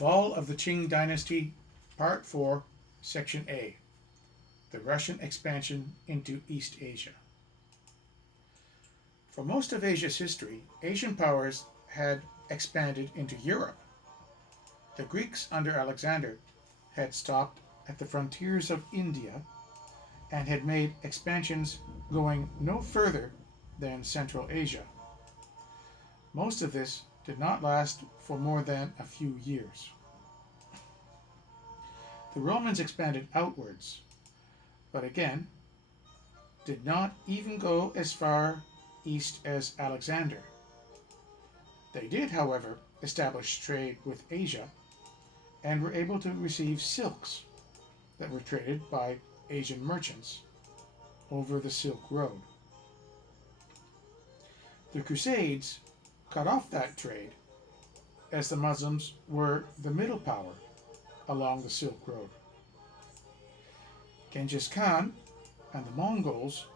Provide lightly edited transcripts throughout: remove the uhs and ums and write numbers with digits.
Fall of the Qing Dynasty, Part 4, Section A. The Russian Expansion into East Asia. For most of Asia's history, Asian powers had expanded into Europe. The Greeks under Alexander had stopped at the frontiers of India and had made expansions going no further than Central Asia. Most of this did not last for more than a few years. The Romans expanded outwards, but again did not even go as far east as Alexander. They did, however, establish trade with Asia and were able to receive silks that were traded by Asian merchants over the Silk Road. The Crusades cut off that trade, as the Muslims were the middle power along the Silk Road. Genghis Khan and the Mongols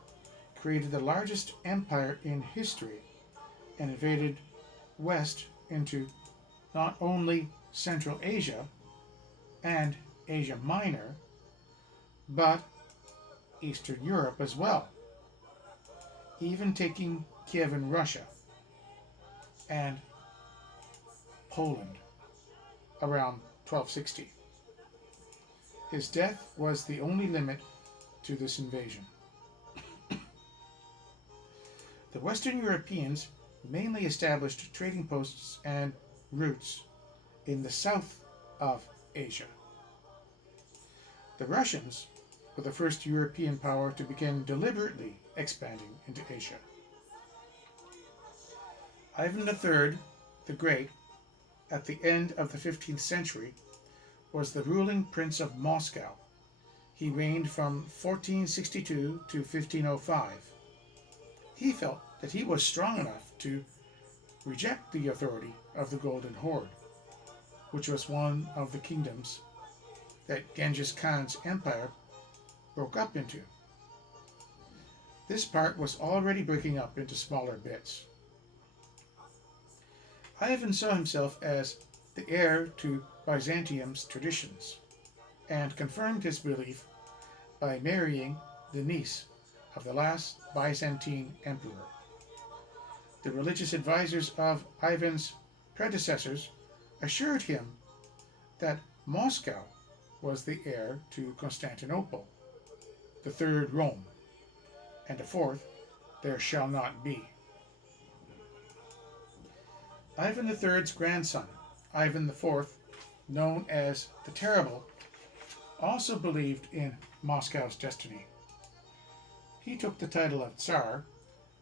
created the largest empire in history and invaded west into not only Central Asia and Asia Minor, but Eastern Europe as well, even taking Kievan Russia and Poland around 1260. His death was the only limit to this invasion. The Western Europeans mainly established trading posts and routes in the south of Asia. The Russians were the first European power to begin deliberately expanding into Asia. Ivan III the Great, at the end of the 15th century, was the ruling prince of Moscow. He reigned from 1462 to 1505. He felt that he was strong enough to reject the authority of the Golden Horde, which was one of the kingdoms that Genghis Khan's empire broke up into. This part was already breaking up into smaller bits. Ivan saw himself as the heir to Byzantium's traditions and confirmed his belief by marrying the niece of the last Byzantine emperor. The religious advisors of Ivan's predecessors assured him that Moscow was the heir to Constantinople, the third Rome, and a fourth there shall not be. Ivan III's grandson, Ivan IV, known as the Terrible, also believed in Moscow's destiny. He took the title of Tsar,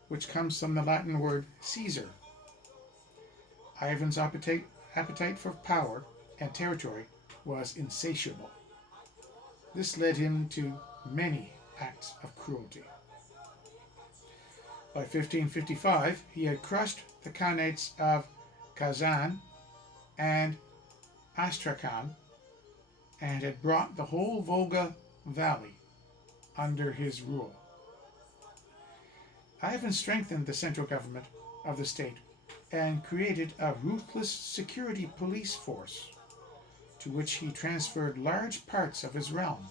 which comes from the Latin word Caesar. Ivan's appetite for power and territory was insatiable. This led him to many acts of cruelty. By 1555, he had crushed the Khanates of Kazan and Astrakhan and had brought the whole Volga Valley under his rule. Ivan strengthened the central government of the state and created a ruthless security police force to which he transferred large parts of his realm.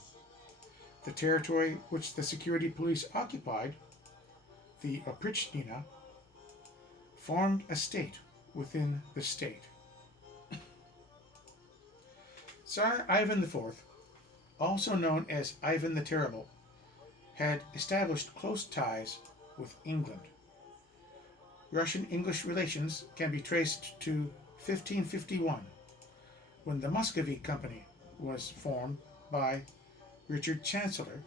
The territory which the security police occupied, the Oprichnina, formed a state within the state. Tsar Ivan IV, also known as Ivan the Terrible, had established close ties with England. Russian-English relations can be traced to 1551, when the Muscovy Company was formed by Richard Chancellor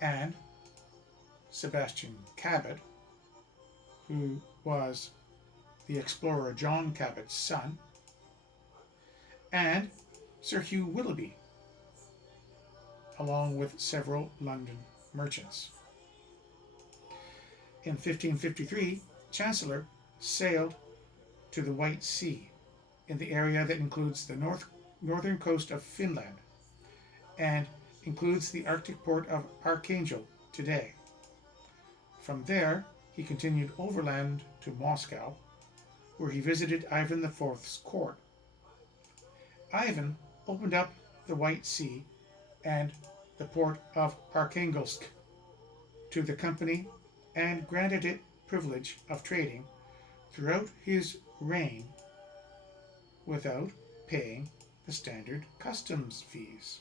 and Sebastian Cabot, who was the explorer John Cabot's son, and Sir Hugh Willoughby, along with several London merchants. In 1553, Chancellor sailed to the White Sea, in the area that includes the northern coast of Finland and includes the Arctic port of Archangel today. From there, he continued overland to Moscow, where he visited Ivan IV's court. Ivan opened up the White Sea and the port of Arkhangelsk to the company and granted it privilege of trading throughout his reign without paying the standard customs fees.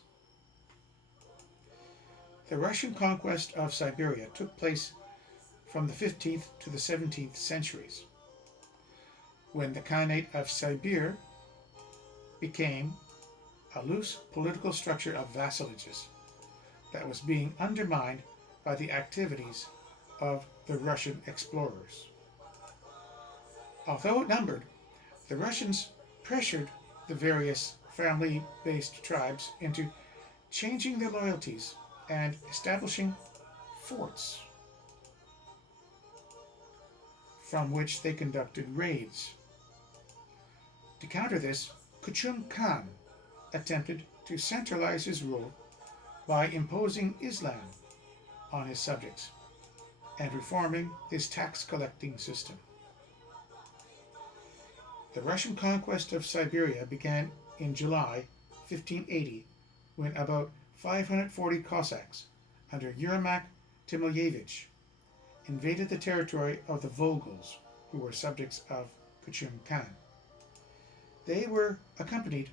The Russian conquest of Siberia took place from the 15th to the 17th centuries, when the Khanate of Siberia became a loose political structure of vassalages that was being undermined by the activities of the Russian explorers. Although outnumbered, the Russians pressured the various family-based tribes into changing their loyalties and establishing forts from which they conducted raids. To counter this, Kuchum Khan attempted to centralize his rule by imposing Islam on his subjects and reforming his tax-collecting system. The Russian conquest of Siberia began in July 1580 when about 540 Cossacks under Yermak Timoyevich invaded the territory of the Volgals, who were subjects of Kuchum Khan. They were accompanied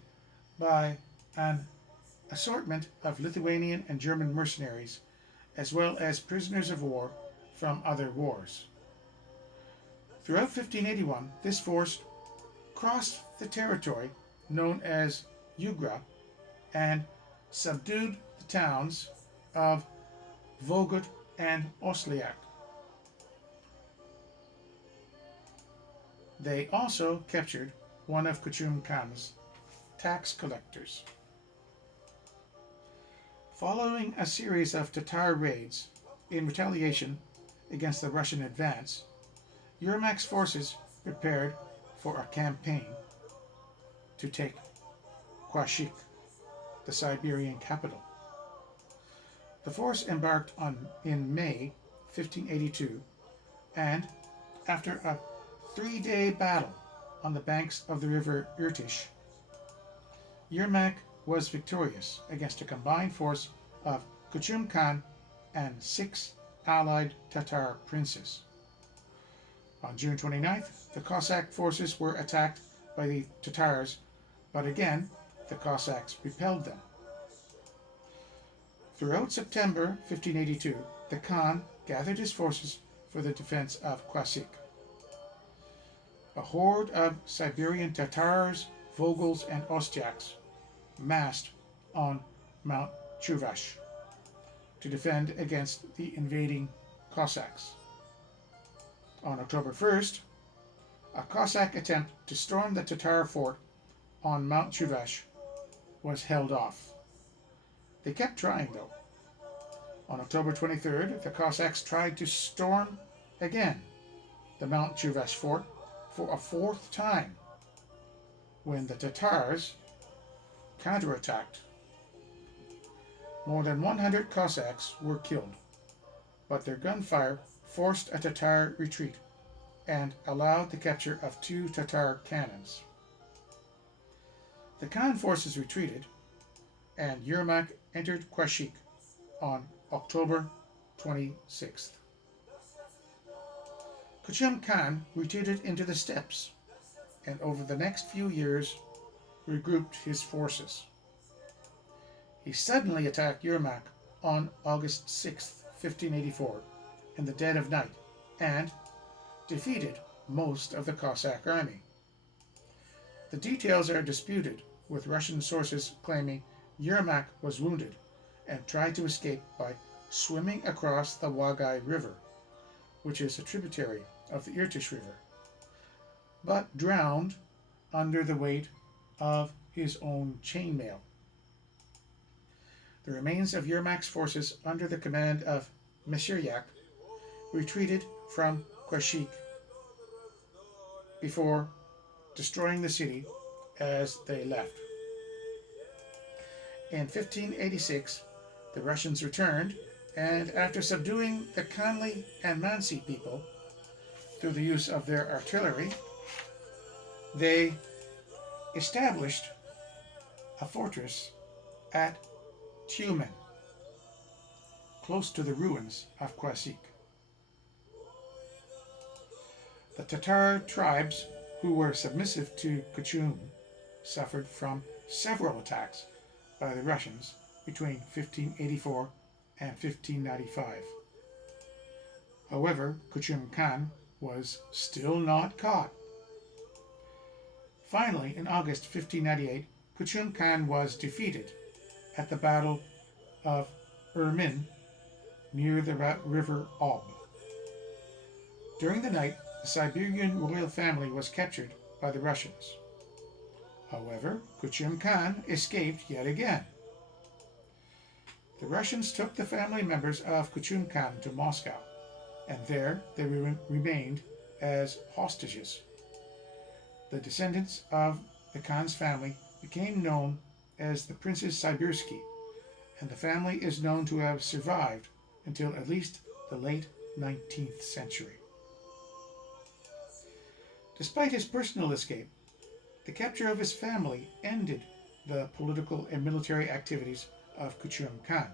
by an assortment of Lithuanian and German mercenaries, as well as prisoners of war from other wars. Throughout 1581, this force crossed the territory known as Ugra and subdued the towns of Volgut and Osliak. They also captured one of Kuchum Khan's tax collectors. Following a series of Tatar raids in retaliation against the Russian advance, Yermak's forces prepared for a campaign to take Qashik, the Siberian capital. The force embarked in May 1582, and after a 3-day battle on the banks of the river Irtysh, Yermak was victorious against a combined force of Kuchum Khan and 6 allied Tatar princes. On June 29th, the Cossack forces were attacked by the Tatars, but again the Cossacks repelled them. Throughout September 1582, the Khan gathered his forces for the defense of Qashik. A horde of Siberian Tatars, Volgals, and Ostyaks massed on Mount Chuvash to defend against the invading Cossacks. On October 1st, a Cossack attempt to storm the Tatar fort on Mount Chuvash was held off. They kept trying, though. On October 23rd, the Cossacks tried to storm again the Mount Chuvash fort for a 4th time, when the Tatars counterattacked. More than 100 Cossacks were killed, but their gunfire forced a Tatar retreat and allowed the capture of 2 Tatar cannons. The Khan forces retreated, and Yermak entered Qashik on October 26th. Kuchum Khan retreated into the steppes, and over the next few years regrouped his forces. He suddenly attacked Yermak on August 6, 1584, in the dead of night, and defeated most of the Cossack army. The details are disputed, with Russian sources claiming Yermak was wounded and tried to escape by swimming across the Wagai River, which is a tributary of the Irtysh River, but drowned under the weight of his own chainmail. The remains of Yermak's forces under the command of Meshcheryak retreated from Qashik before destroying the city as they left. In 1586, the Russians returned, and after subduing the Khanli and Mansi people through the use of their artillery, they established a fortress at Tyumen, close to the ruins of Kwasik. The Tatar tribes who were submissive to Kuchum suffered from several attacks by the Russians between 1584 and 1595. However, Kuchum Khan was still not caught. Finally, in August 1598, Kuchum Khan was defeated at the Battle of Ermin near the river Ob. During the night, the Siberian royal family was captured by the Russians. However, Kuchum Khan escaped yet again. The Russians took the family members of Kuchum Khan to Moscow, and there they remained as hostages. The descendants of the Khan's family became known as the Princes Sibirsky, and the family is known to have survived until at least the late 19th century. Despite his personal escape, the capture of his family ended the political and military activities of Kuchum Khan,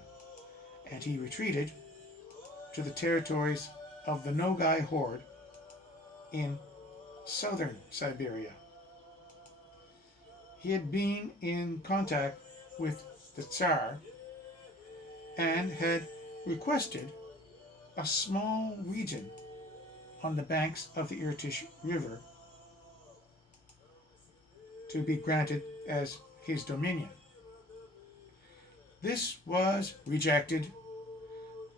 and he retreated to the territories of the Nogai horde in southern Siberia. He had been in contact with the Tsar and had requested a small region on the banks of the Irtysh River to be granted as his dominion. This was rejected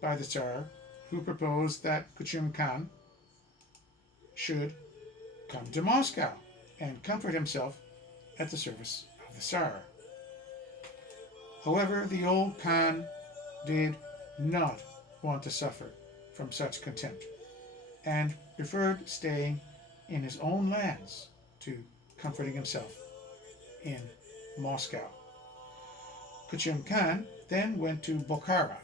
by the Tsar, who proposed that Kuchum Khan should come to Moscow and comfort himself at the service of the Tsar. However, the old Khan did not want to suffer from such contempt and preferred staying in his own lands to comforting himself in Moscow. Kuchum Khan then went to Bokhara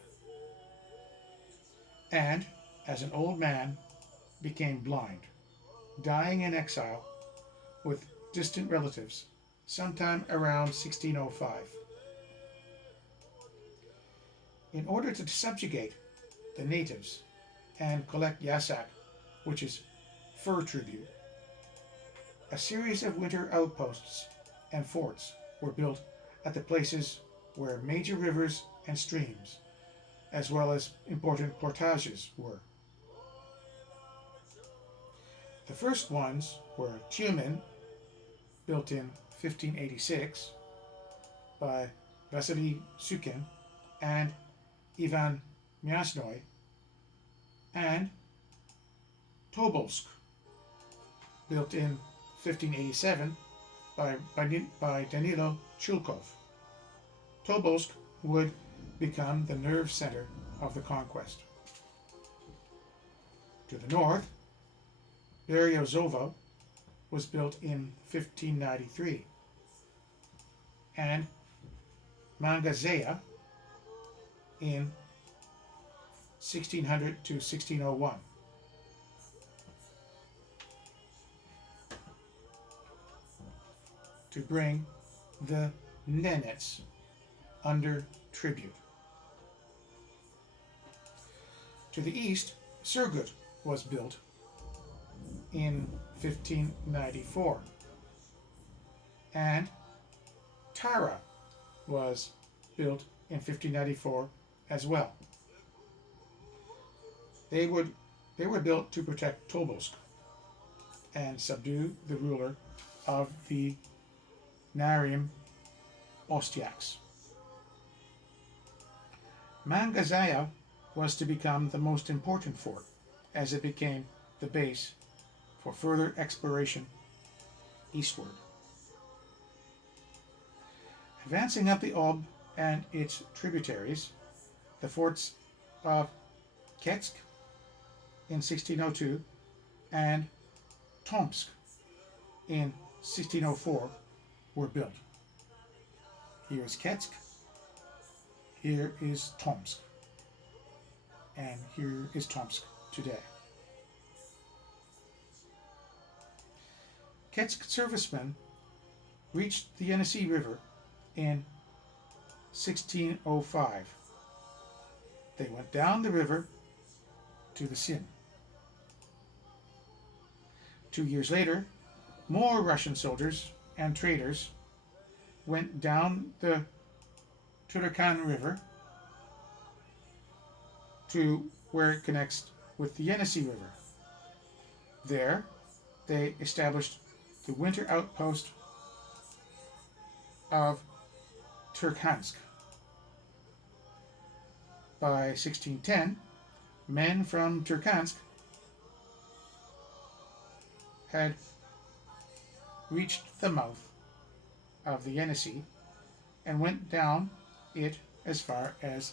and, as an old man, became blind, dying in exile with distant relatives sometime around 1605. In order to subjugate the natives and collect yasak, which is fur tribute, a series of winter outposts and forts were built at the places where major rivers and streams, as well as important portages, were. The first ones were Tyumen, built in 1586 by Vasily Sukin and Ivan Myasnoy, and Tobolsk, built in 1587 by Danilo Chulkov. Tobolsk would become the nerve center of the conquest. To the north, Beryozovo was built in 1593, and Mangazeya in 1600 to 1601. To bring the Nenets under tribute. To the east, Surgut was built in 1594, and Tara was built in 1594 as well. They were built to protect Tobolsk and subdue the ruler of the Narim Ostyaks. Mangazaya was to become the most important fort, as it became the base for further exploration eastward. Advancing up the Ob and its tributaries, the forts of Ketsk in 1602 and Tomsk in 1604 were built. Here is Ketsk, here is Tomsk, and here is Tomsk today. Ketsk servicemen reached the Yenisei River in 1605. They went down the river to the Sin. 2 years later, more Russian soldiers and traders went down the Turkhan River to where it connects with the Yenisei River. There, they established the winter outpost of Turkhansk. By 1610, men from Turkhansk had reached the mouth of the Yenisei and went down it as far as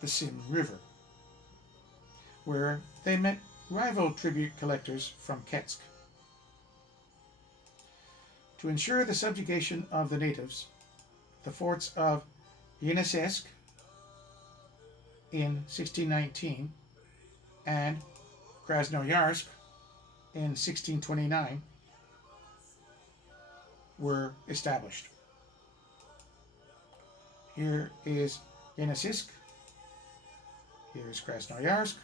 the Sim River, where they met rival tribute collectors from Ketsk. To ensure the subjugation of the natives, the forts of Yeniseisk in 1619 and Krasnoyarsk in 1629 were established. Here is Yeniseisk, here is Krasnoyarsk,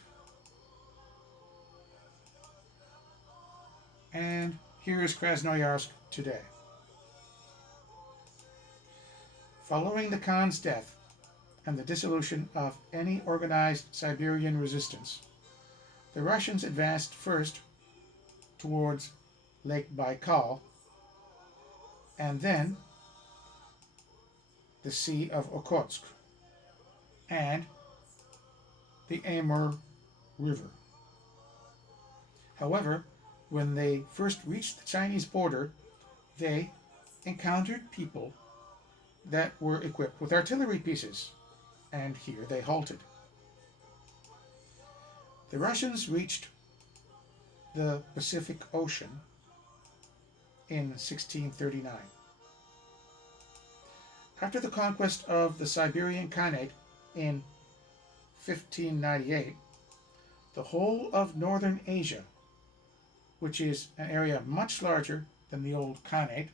and here is Krasnoyarsk today. Following the Khan's death and the dissolution of any organized Siberian resistance, the Russians advanced first towards Lake Baikal and then the Sea of Okhotsk and the Amur River. However, when they first reached the Chinese border, they encountered people that were equipped with artillery pieces, and here they halted. The Russians reached the Pacific Ocean in 1639. After the conquest of the Siberian Khanate in 1598, the whole of northern Asia, which is an area much larger than the old Khanate,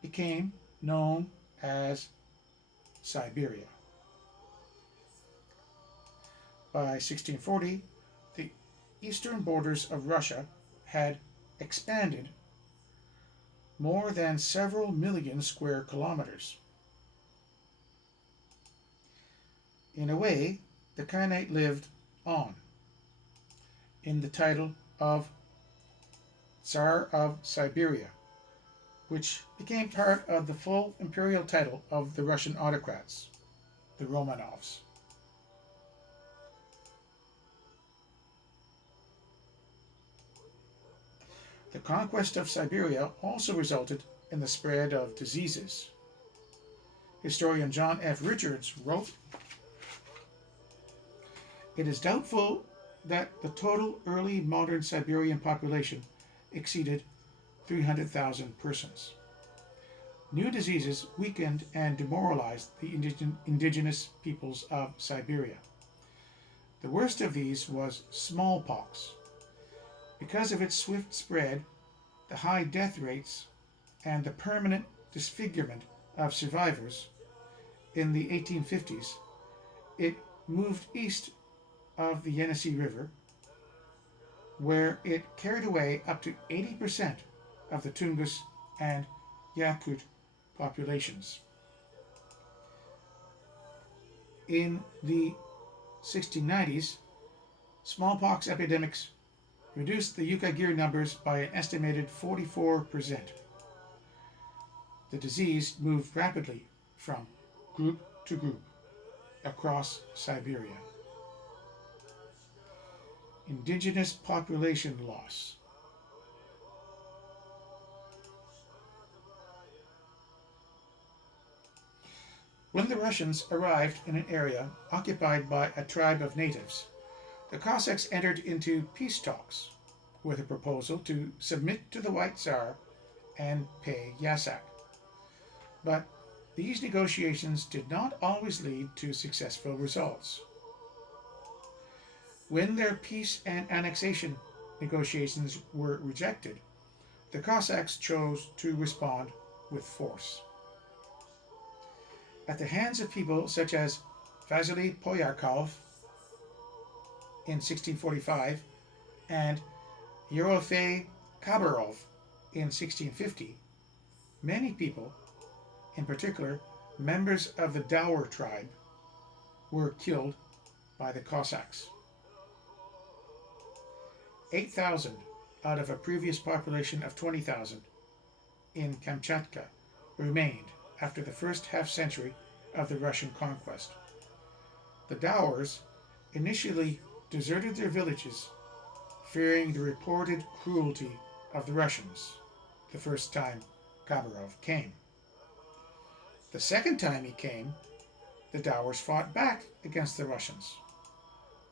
became known as Siberia. By 1640, the eastern borders of Russia had expanded more than several million square kilometers. In a way, the Khanate lived on, in the title of Tsar of Siberia, which became part of the full imperial title of the Russian autocrats, the Romanovs. The conquest of Siberia also resulted in the spread of diseases. Historian John F. Richards wrote, "It is doubtful that the total early modern Siberian population exceeded 300,000 persons. New diseases weakened and demoralized the indigenous peoples of Siberia. The worst of these was smallpox. Because of its swift spread, the high death rates, and the permanent disfigurement of survivors, in the 1850s, it moved east of the Yenisei River, where it carried away up to 80% of the Tungus and Yakut populations. In the 1690s, smallpox epidemics reduced the Yukagir numbers by an estimated 44%. The disease moved rapidly from group to group across Siberia. Indigenous population loss. When the Russians arrived in an area occupied by a tribe of natives, the Cossacks entered into peace talks with a proposal to submit to the White Tsar and pay yasak. But these negotiations did not always lead to successful results. When their peace and annexation negotiations were rejected, the Cossacks chose to respond with force. at the hands of people such as Vasily Poyarkov in 1645 and Yerofey Khabarov in 1650, many people, in particular members of the Dower tribe, were killed by the Cossacks. 8,000 out of a previous population of 20,000 in Kamchatka remained after the first half-century of the Russian conquest. The Dowers initially deserted their villages, fearing the reported cruelty of the Russians the first time Khabarov came. The second time he came, the Dowers fought back against the Russians,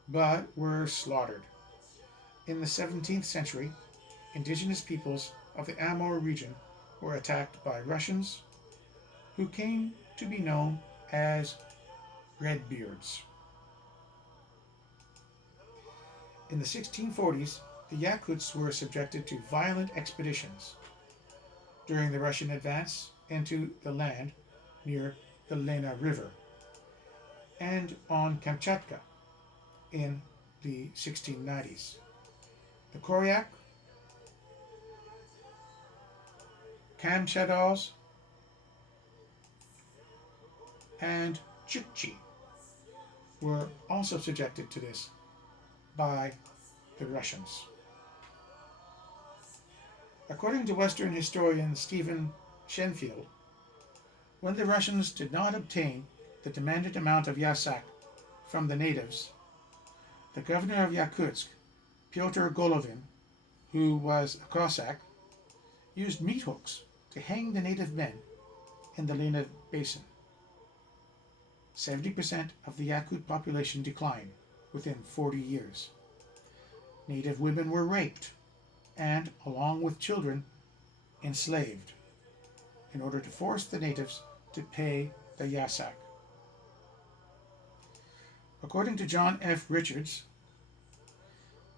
but were slaughtered. In the 17th century, indigenous peoples of the Amur region were attacked by Russians, who came to be known as Redbeards. In the 1640s, the Yakuts were subjected to violent expeditions during the Russian advance into the land near the Lena River and on Kamchatka in the 1690s. The Koryak, Kamchados, and Chukchi were also subjected to this by the Russians. According to Western historian Stephen Shenfield, when the Russians did not obtain the demanded amount of yasak from the natives, the governor of Yakutsk, Pyotr Golovin, who was a Cossack, used meat hooks to hang the native men in the Lena Basin. 70% of the Yakut population declined within 40 years. Native women were raped and, along with children, enslaved in order to force the natives to pay the yasak. According to John F. Richards,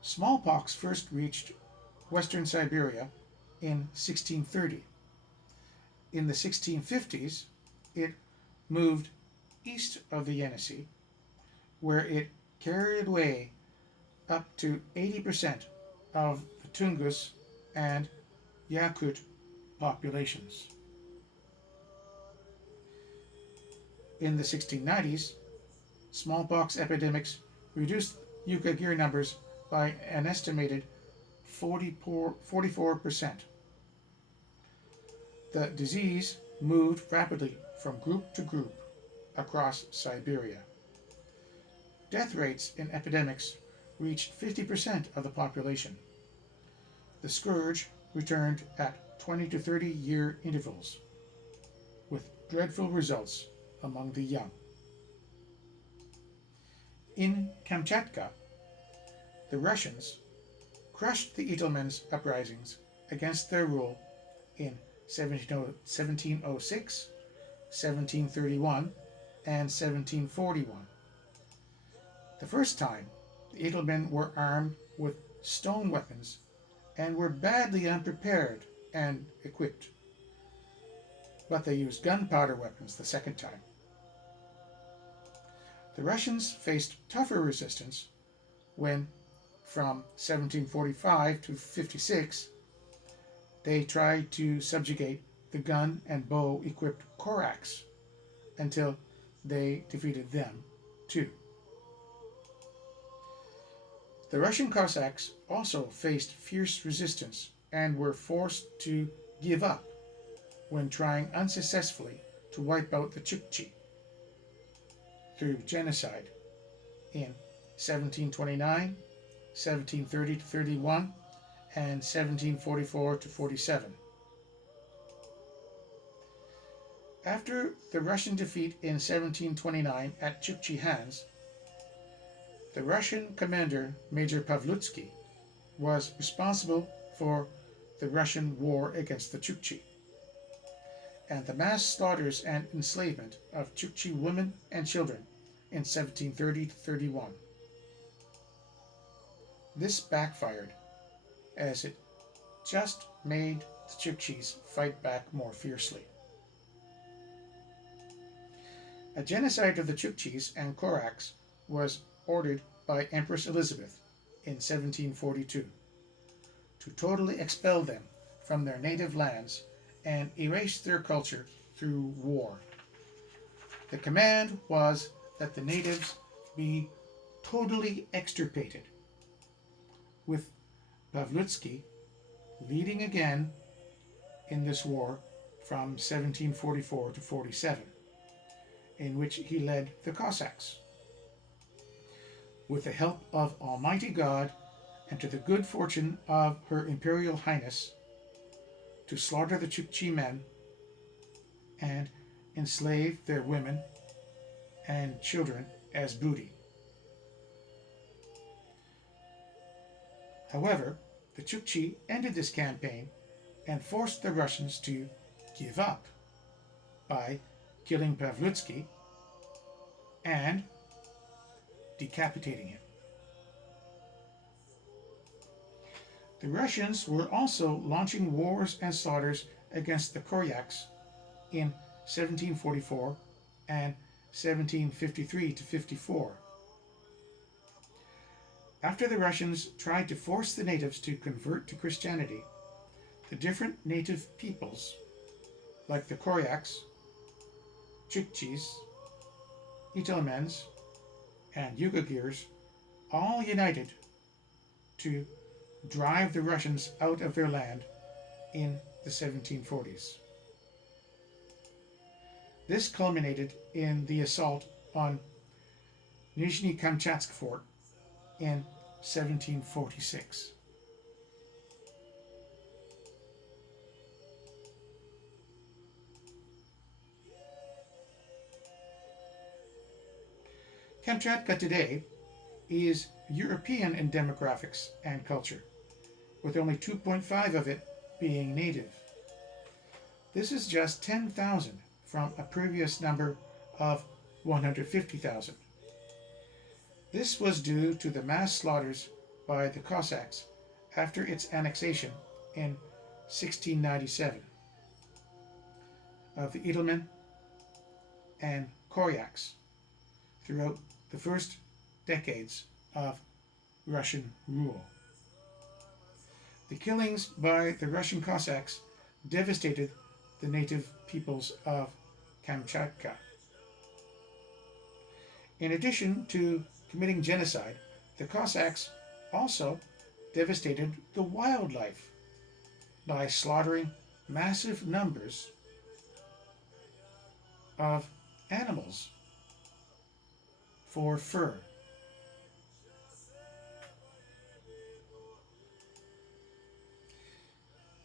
smallpox first reached western Siberia in 1630. In the 1650s, it moved east of the Yenisei, where it carried away up to 80% of the Tungus and Yakut populations. In the 1690s, smallpox epidemics reduced Yukagir numbers by an estimated 44%. The disease moved rapidly from group to group across Siberia. Death rates in epidemics reached 50% of the population. The scourge returned at 20 to 30 year intervals, with dreadful results among the young. In Kamchatka, the Russians crushed the Itelmen's uprisings against their rule in 1706, 1731, and 1741. The first time, the Itelmen were armed with stone weapons and were badly unprepared and equipped, but they used gunpowder weapons the second time. The Russians faced tougher resistance when, from 1745 to 56, they tried to subjugate the gun and bow equipped Koraks until they defeated them too. The Russian Cossacks also faced fierce resistance and were forced to give up when trying unsuccessfully to wipe out the Chukchi through genocide in 1729, 1730 to 31, and 1744 to 47. After the Russian defeat in 1729 at Chukchi hands, the Russian commander, Major Pavlutsky, was responsible for the Russian war against the Chukchi and the mass slaughters and enslavement of Chukchi women and children in 1730 to 31. This backfired, as it just made the Chukchis fight back more fiercely. A genocide of the Chukchis and Cossacks was ordered by Empress Elizabeth in 1742 to totally expel them from their native lands and erase their culture through war. The command was that the natives be totally extirpated, with Pavlutsky leading again in this war from 1744 to 47, in which he led the Cossacks. With the help of Almighty God and to the good fortune of Her Imperial Highness, to slaughter the Chukchi men and enslave their women and children as booty. However, the Chukchi ended this campaign and forced the Russians to give up by killing Pavlutsky and decapitating him. The Russians were also launching wars and slaughters against the Koryaks in 1744 and 1753 to 54. After the Russians tried to force the natives to convert to Christianity, the different native peoples, like the Koryaks, Chukchis, Itelmens, and Yugogirs, all united to drive the Russians out of their land in the 1740s. This culminated in the assault on Nizhny Kamchatsk fort in 1746. Kamchatka today is European in demographics and culture, with only 2.5 of it being native. This is just 10,000 from a previous number of 150,000. This was due to the mass slaughters by the Cossacks after its annexation in 1697 of the Edelmen and Koryaks throughout the first decades of Russian rule. The killings by the Russian Cossacks devastated the native peoples of Kamchatka. In addition to committing genocide, the Cossacks also devastated the wildlife by slaughtering massive numbers of animals for fur.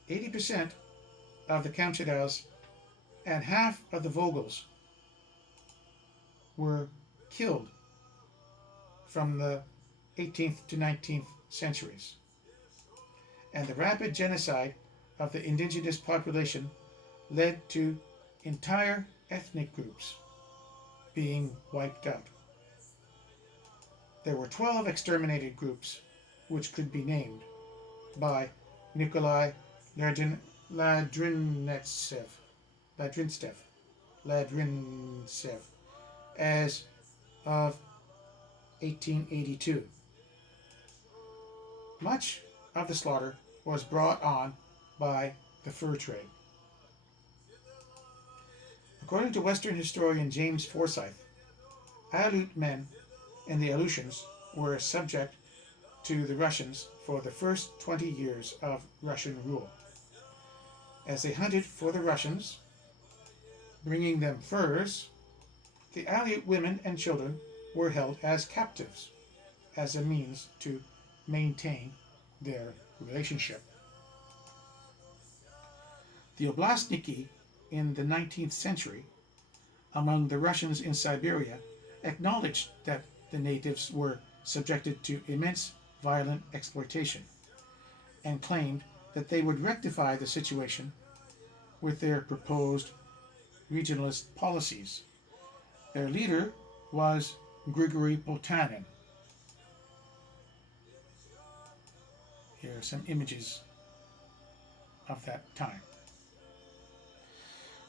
%80 of the Kamchadas and half of the Vogels were killed from the 18th to 19th centuries, and the rapid genocide of the indigenous population led to entire ethnic groups being wiped out. There were 12 exterminated groups which could be named by Nikolai Ladrinstev as of 1882. Much of the slaughter was brought on by the fur trade. According to Western historian James Forsyth, Aleut men and the Aleutians were subject to the Russians for the first 20 years of Russian rule. As they hunted for the Russians, bringing them furs, the Aleut women and children were held as captives as a means to maintain their relationship. The Oblastniki in the 19th century, among the Russians in Siberia, acknowledged that the natives were subjected to immense violent exploitation and claimed that they would rectify the situation with their proposed regionalist policies. Their leader was Grigory Potanin. Here are some images of that time.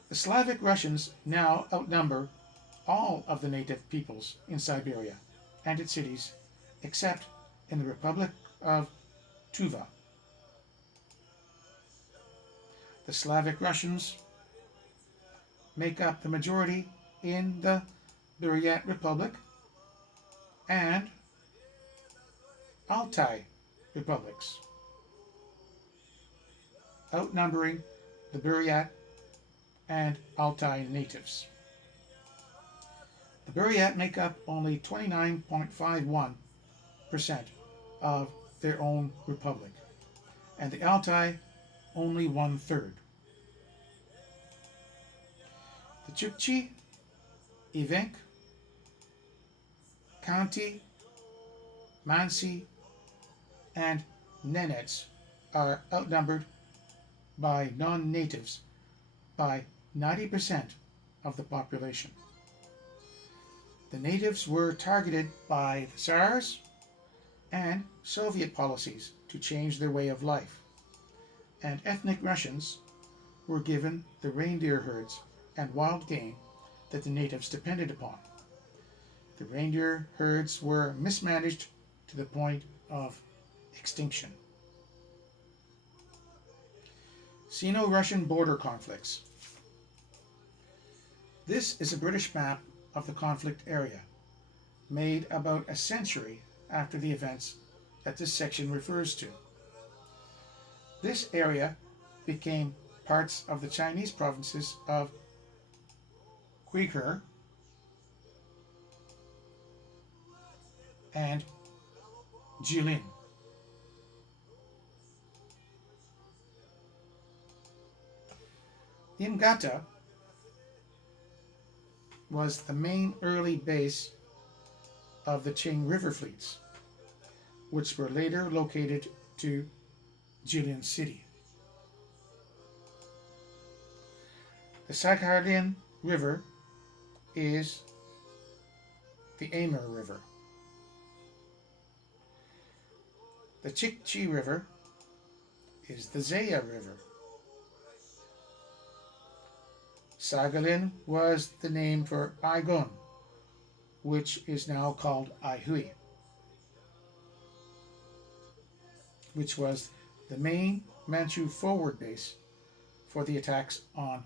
The Slavic Russians now outnumber all of the native peoples in Siberia and its cities, except in the Republic of Tuva. The Slavic Russians make up the majority in the Buryat Republic and Altai republics, outnumbering the Buryat and Altai natives. The Buryat make up only 29.51% of their own republic, and the Altai only 1/3. The Chukchi, Evenk, Khanty, Mansi, and Nenets are outnumbered by non-natives by 90% of the population. The natives were targeted by the Tsars and Soviet policies to change their way of life, and ethnic Russians were given the reindeer herds and wild game that the natives depended upon. The reindeer herds were mismanaged to the point of extinction. Sino-Russian border conflicts. This is a British map of the conflict area, made about a century after the events that this section refers to. This area became parts of the Chinese provinces of Uyghur and Jilin. Imgata was the main early base of the Qing river fleets, which were later located to Jilin City. The Sakhalin River is the Amur River. The Chikchi River is the Zaya River. Sakhalin was the name for Aigun, which is now called Aihui, which was the main Manchu forward base for the attacks on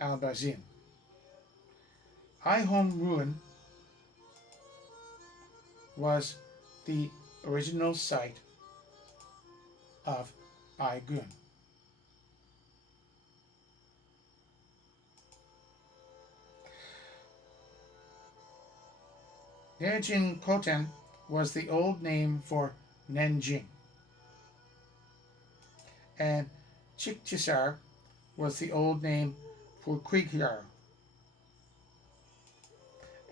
Albazin. Aihom Ruin was the original site of Aigun. Nerjin Koten was the old name for Nanjing, and Chikchisar was the old name for Qighar,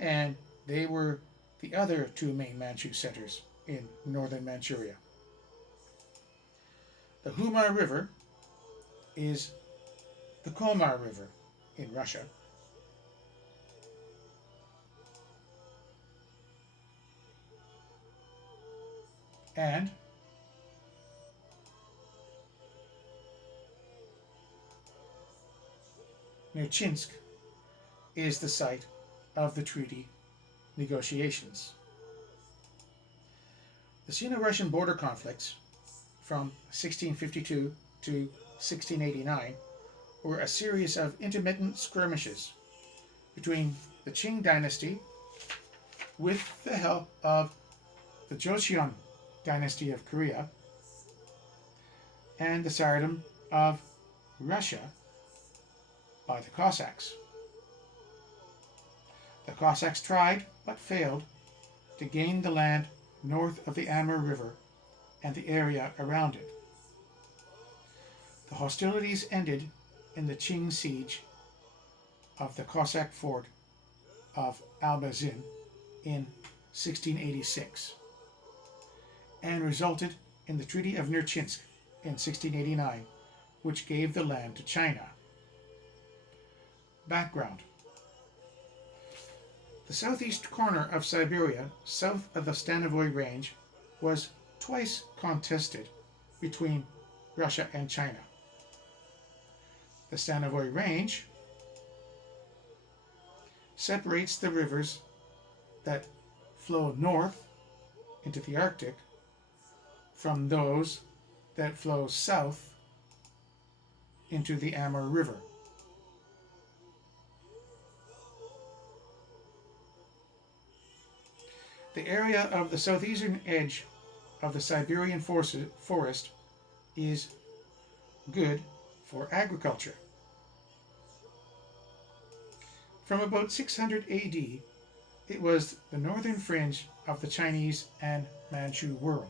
and they were the other two main Manchu centers in northern Manchuria. The Humar River is the Komar River in Russia. And Nurchinsk is the site of the treaty negotiations. The Sino-Russian border conflicts from 1652 to 1689 were a series of intermittent skirmishes between the Qing Dynasty with the help of the Joseon Dynasty of Korea and the Tsardom of Russia by the Cossacks. The Cossacks tried, but failed, to gain the land north of the Amur River and the area around it. The hostilities ended in the Qing siege of the Cossack fort of Albazin in 1686 and resulted in the Treaty of Nurchinsk in 1689, which gave the land to China. Background. The southeast corner of Siberia, south of the Stanovoy Range, was twice contested between Russia and China. The Stanovoy Range separates the rivers that flow north into the Arctic from those that flow south into the Amur River. The area of the southeastern edge of the Siberian forest is good for agriculture. From about 600 AD, it was the northern fringe of the Chinese and Manchu world.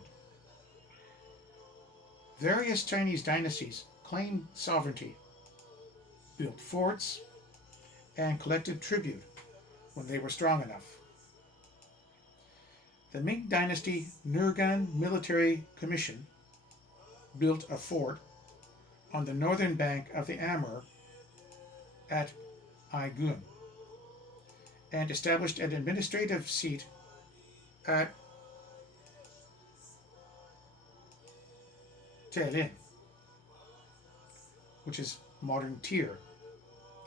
Various Chinese dynasties claimed sovereignty, built forts, and collected tribute when they were strong enough. The Ming Dynasty Nurgan Military Commission built a fort on the northern bank of the Amur at Aigun and established an administrative seat at Tallinn, which is modern Tyr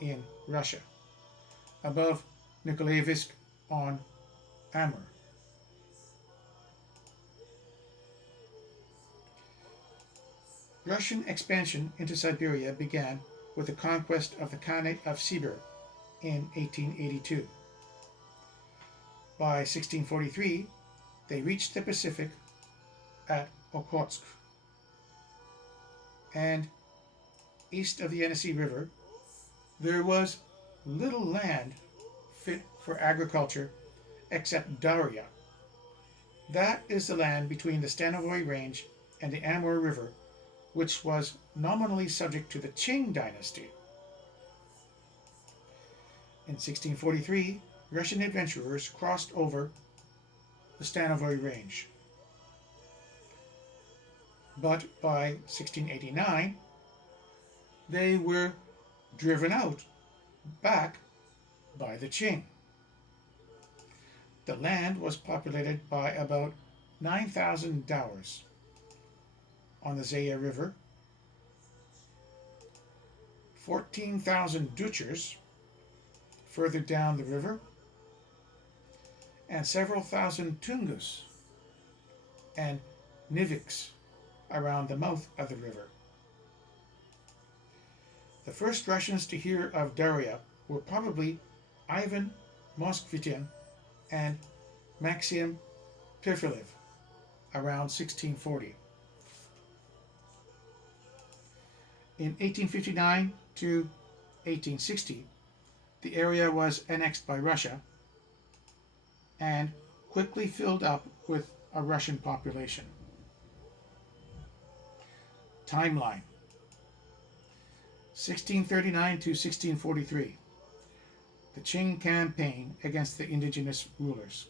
in Russia, above Nikolaevsk on Amur. Russian expansion into Siberia began with the conquest of the Khanate of Sibir in 1882. By 1643, they reached the Pacific at Okhotsk, and east of the Yenisei River, there was little land fit for agriculture except Daria. That is the land between the Stanovoy Range and the Amur River, which was nominally subject to the Qing Dynasty. In 1643, Russian adventurers crossed over the Stanovoy Range. But by 1689, they were driven back by the Qing. The land was populated by about 9,000 dowers on the Zaya River, 14,000 dutchers further down the river, and several thousand tungus and niviks around the mouth of the river. The first Russians to hear of Daria were probably Ivan Moskvitin and Maxim Perfilev around 1640. In 1859 to 1860, the area was annexed by Russia and quickly filled up with a Russian population. Timeline: 1639 to 1643, the Qing campaign against the indigenous rulers.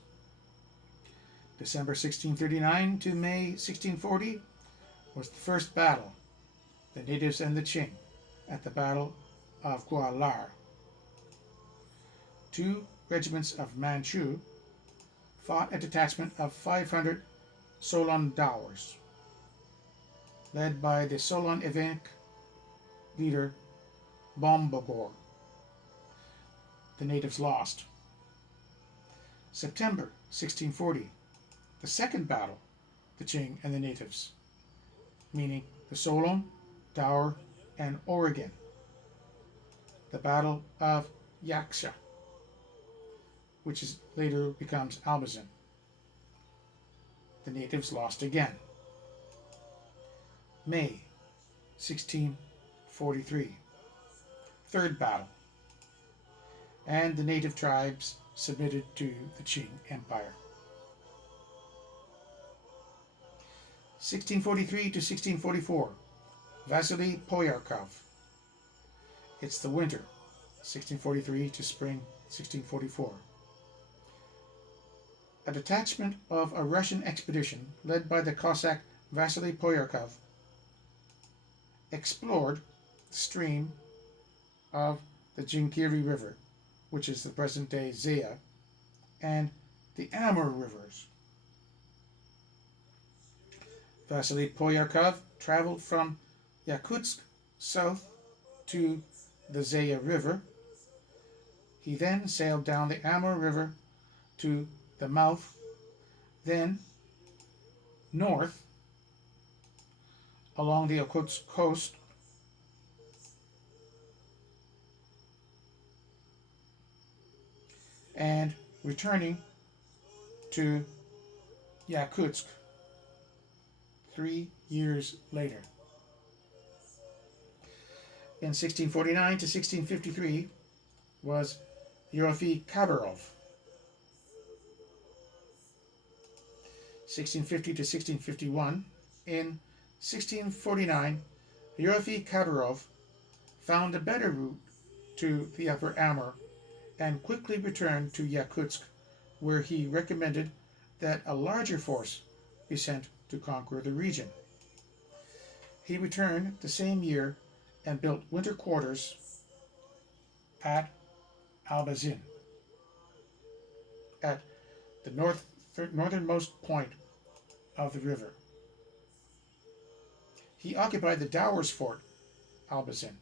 December 1639 to May 1640 was the first battle, the natives and the Qing, at the Battle of Gualar. 2 regiments of Manchu fought a detachment of 500 Solon dowers, led by the Solon Evenk leader Bombogor. The natives lost. September 1640, the second battle, the Qing and the natives, meaning the Solon, Dower, and Oregon. The Battle of Yaksha, which later becomes Albazin. The natives lost again. May 1643, third battle, and the native tribes submitted to the Qing Empire. 1643 to 1644, Vasily Poyarkov. It's the winter, 1643 to spring 1644. A detachment of a Russian expedition led by the Cossack Vasily Poyarkov explored the stream of the Jinkiri River, which is the present-day Zaya, and the Amur rivers. Vasily Poyarkov traveled from Yakutsk south to the Zaya River. He then sailed down the Amur River to the mouth, then north along the Yakutsk coast and returning to Yakutsk 3 years later. In 1649 to 1653 was Yofei Khabarov. 1650 to 1651. In 1649, Yofei Khabarov found a better route to the Upper Amur and quickly returned to Yakutsk, where he recommended that a larger force be sent to conquer the region. He returned the same year and built winter quarters at Albazin, at the northernmost point of the river. He occupied the Dowers Fort, Albazin.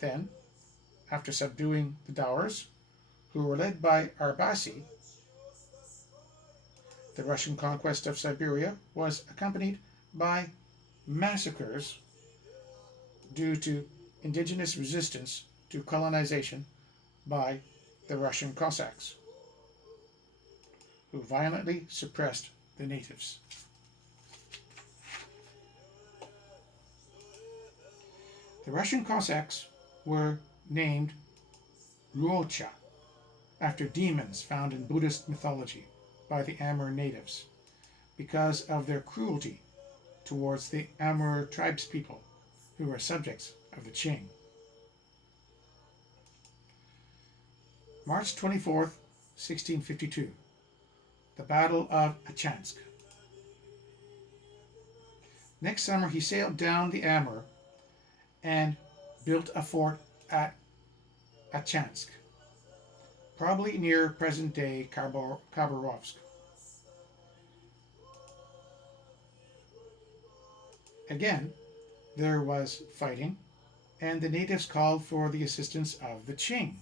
Then, after subduing the Dowers, who were led by Arbasi, the Russian conquest of Siberia was accompanied by massacres due to indigenous resistance to colonization by the Russian Cossacks, who violently suppressed the natives. The Russian Cossacks were named Luocha, after demons found in Buddhist mythology by the Amur natives, because of their cruelty towards the Amur tribespeople who were subjects of the Qing. March 24th, 1652, the Battle of Achansk. Next summer he sailed down the Amur and built a fort at Achansk, probably near present-day Khabarovsk. Again, there was fighting, and the natives called for the assistance of the Qing.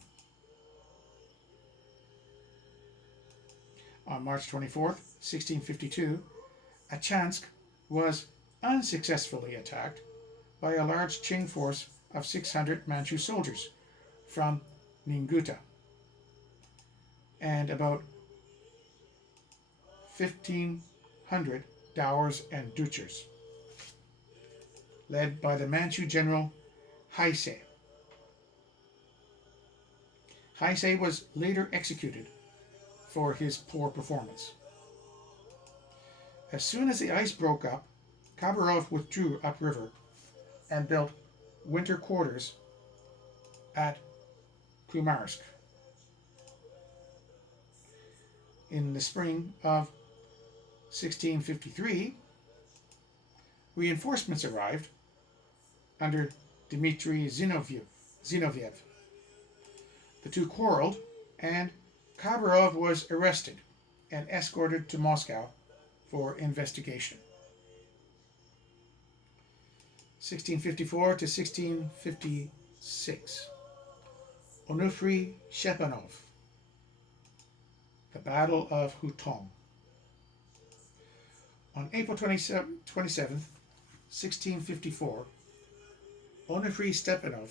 On March 24th, 1652, Achansk was unsuccessfully attacked by a large Qing force of 600 Manchu soldiers from Ninguta and about 1,500 Dowers and Duchers, led by the Manchu general Heisei. Heisei was later executed for his poor performance. As soon as the ice broke up, Khabarov withdrew upriver and built winter quarters at Kumarsk. In the spring of 1653, reinforcements arrived under Dmitry Zinoviev. The two quarreled, and Khabarov was arrested and escorted to Moscow for investigation. 1654 to 1656. Onufry Shepanov. The Battle of Hutong. On April 27th, 1654, Onufry Stepanov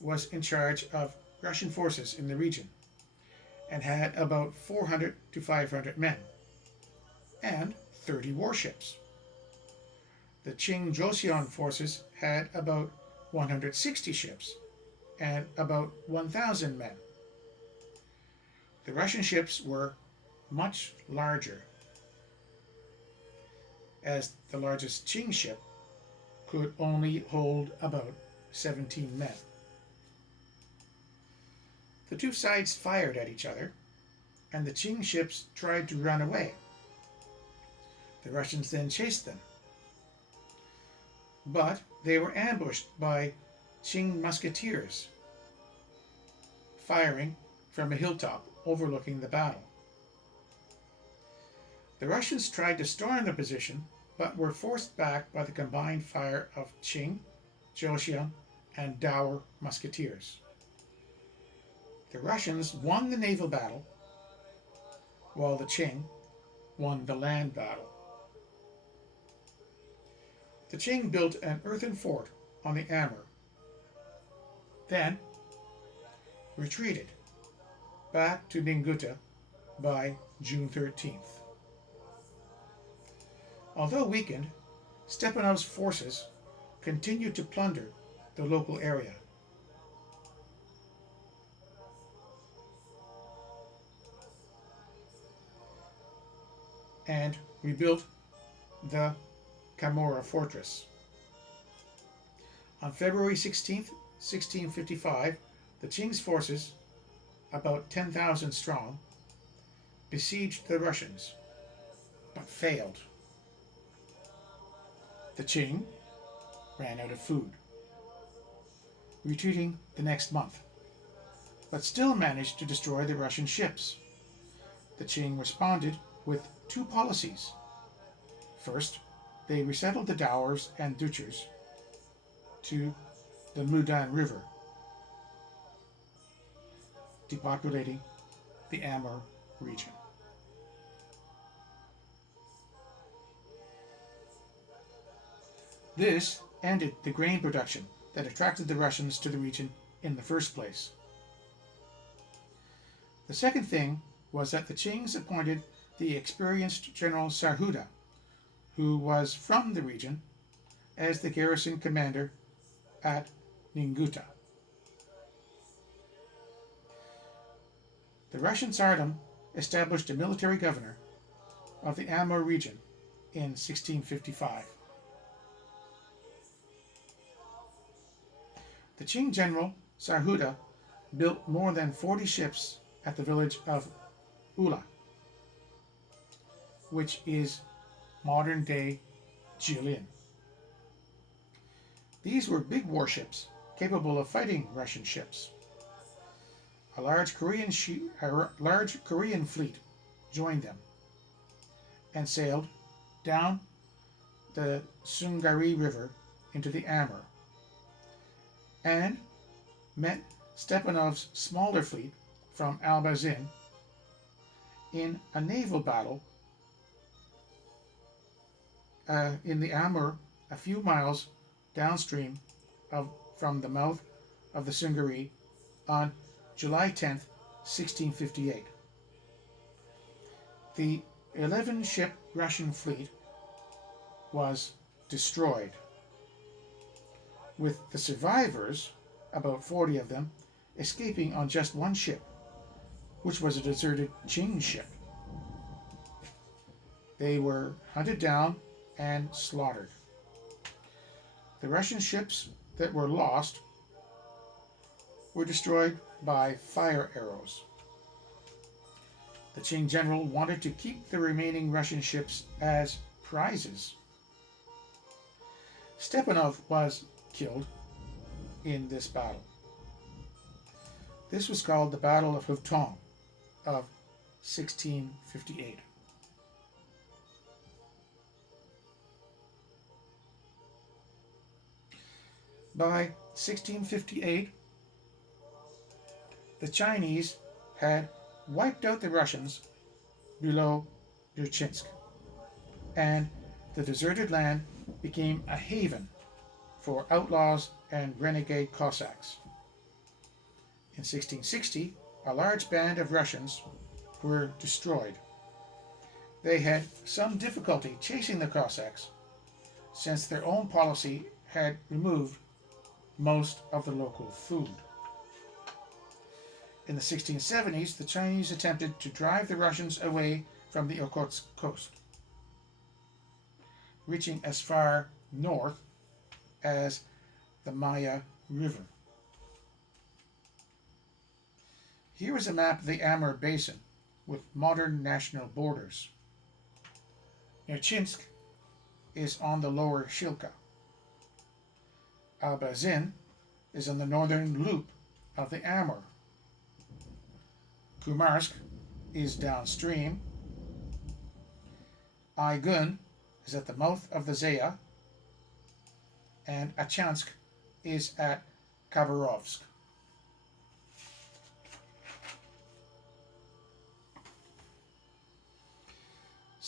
was in charge of Russian forces in the region and had about 400 to 500 men and 30 warships. The Qing Joseon forces had about 160 ships and about 1,000 men. The Russian ships were much larger, as the largest Qing ship could only hold about 17 men. The two sides fired at each other, and the Qing ships tried to run away. The Russians then chased them, but they were ambushed by Qing musketeers, firing from a hilltop overlooking the battle. The Russians tried to storm the position, but were forced back by the combined fire of Qing, Joseon, and Dower musketeers. The Russians won the naval battle, while the Qing won the land battle. The Qing built an earthen fort on the Amur, then retreated back to Ninguta by June 13th. Although weakened, Stepanov's forces continued to plunder the local area. And rebuilt the Kamora fortress. On February 16th, 1655, the Qing's forces, about 10,000 strong, besieged the Russians, but failed. The Qing ran out of food, retreating the next month, but still managed to destroy the Russian ships. The Qing responded with two policies. First, they resettled the dowers and dutchers to the Mudan River, depopulating the Amur region. This ended the grain production that attracted the Russians to the region in the first place. The second thing was that the Qings appointed the experienced General Sarhuda, who was from the region, as the garrison commander at Ninguta. The Russian Tsardom established a military governor of the Amur region in 1655. The Qing general Sarhuda built more than 40 ships at the village of Ula, which is modern-day Jilin. These were big warships capable of fighting Russian ships. A large Korean fleet joined them and sailed down the Sungari River into the Amur, and met Stepanov's smaller fleet from Albazin in a naval battle in the Amur, a few miles downstream from the mouth of the Sungari on July 10th, 1658. The 11-ship Russian fleet was destroyed, with the survivors, about 40 of them, escaping on just one ship, which was a deserted Qing ship. They were hunted down and slaughtered. The Russian ships that were lost were destroyed by fire arrows. The Qing general wanted to keep the remaining Russian ships as prizes. Stepanov was killed in this battle. This was called the Battle of Houghton of 1658. By 1658, the Chinese had wiped out the Russians below Nurchinsk, and the deserted land became a haven for outlaws and renegade Cossacks. In 1660, a large band of Russians were destroyed. They had some difficulty chasing the Cossacks, since their own policy had removed most of the local food. In the 1670s, the Chinese attempted to drive the Russians away from the Okhotsk coast, reaching as far north as the Maya River. Here is a map of the Amur Basin with modern national borders. Nurchinsk is on the lower Shilka. Albazin is on the northern loop of the Amur. Kurmarsk is downstream. Aigun is at the mouth of the Zaya, and Achansk is at Khabarovsk.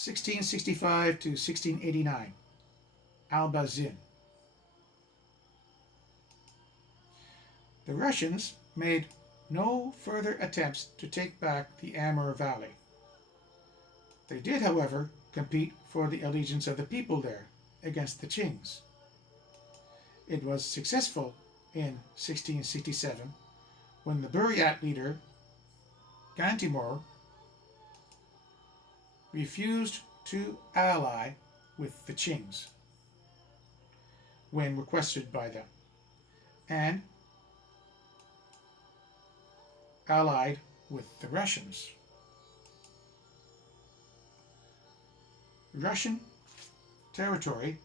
1665 to 1689, Albazin. The Russians made no further attempts to take back the Amur Valley. They did, however, compete for the allegiance of the people there against the Qings. It was successful in 1667 when the Buryat leader Gantimur refused to ally with the Qings when requested by them, and allied with the Russians. Russian territory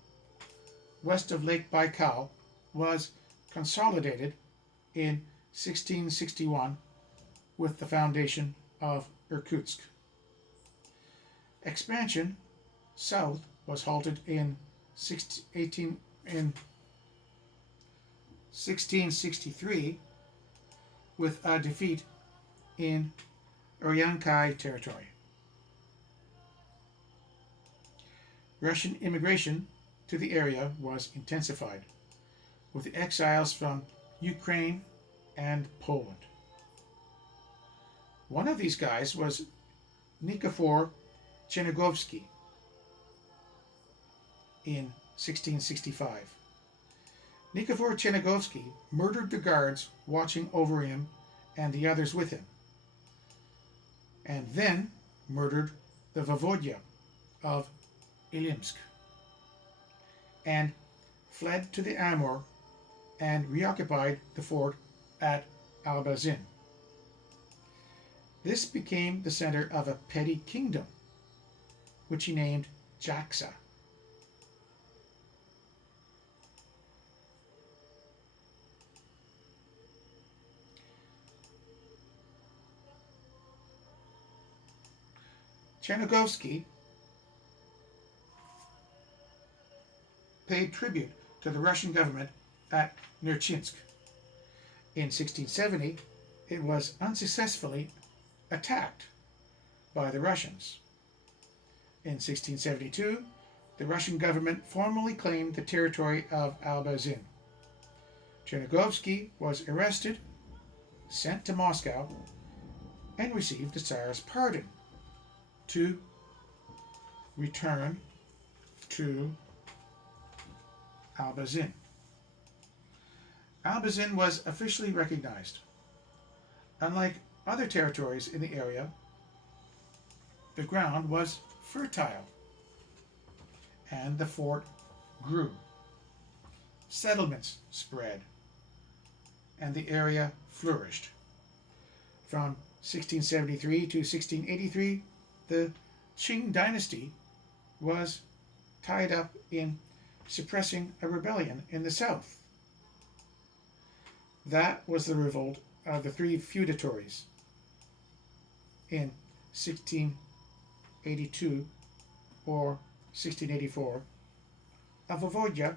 west of Lake Baikal was consolidated in 1661 with the foundation of Irkutsk. Expansion south was halted in 1663 with a defeat in Uryankai territory. Russian immigration to the area was intensified, with the exiles from Ukraine and Poland. One of these guys was Nikifor Chernigovsky in 1665. Nikifor Chernigovsky murdered the guards watching over him and the others with him, and then murdered the voivoda of Ilimsk, and fled to the Amur and reoccupied the fort at Albazin. This became the center of a petty kingdom, which he named Jaksa. Chernigovsky paid tribute to the Russian government at Nurchinsk. In 1670, it was unsuccessfully attacked by the Russians. In 1672, the Russian government formally claimed the territory of Albazin. Chernigovsky was arrested, sent to Moscow, and received the Tsar's pardon to return to Albazin. Albazin was officially recognized. Unlike other territories in the area, the ground was fertile, and the fort grew. Settlements spread, and the area flourished. From 1673 to 1683, the Qing Dynasty was tied up in suppressing a rebellion in the south. That was the revolt of the three feudatories. In 1682 or 1684, a voivoda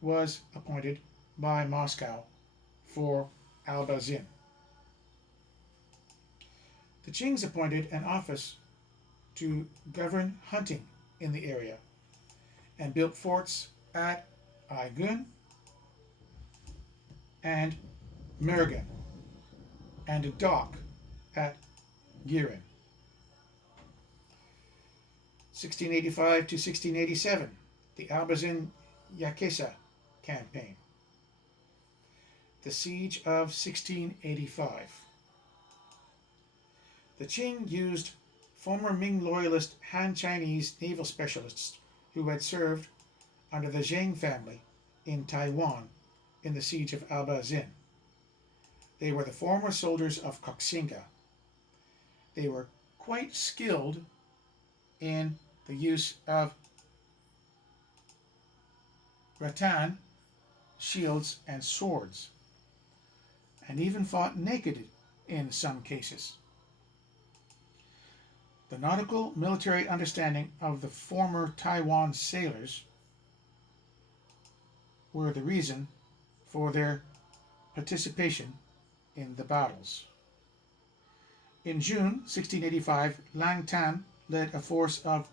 was appointed by Moscow for Albazin. The Qings appointed an office to govern hunting in the area and built forts at Aigun and Mergen, and a dock at Girin. 1685 to 1687, the Albazin-Yakesa campaign. The siege of 1685. The Qing used former Ming loyalist Han Chinese naval specialists who had served under the Zheng family in Taiwan in the siege of Albazin. They were the former soldiers of Koxinga. They were quite skilled in the use of rattan, shields, and swords, and even fought naked in some cases. The nautical military understanding of the former Taiwan sailors were the reason for their participation in the battles. In June 1685, Lang Tan led a force of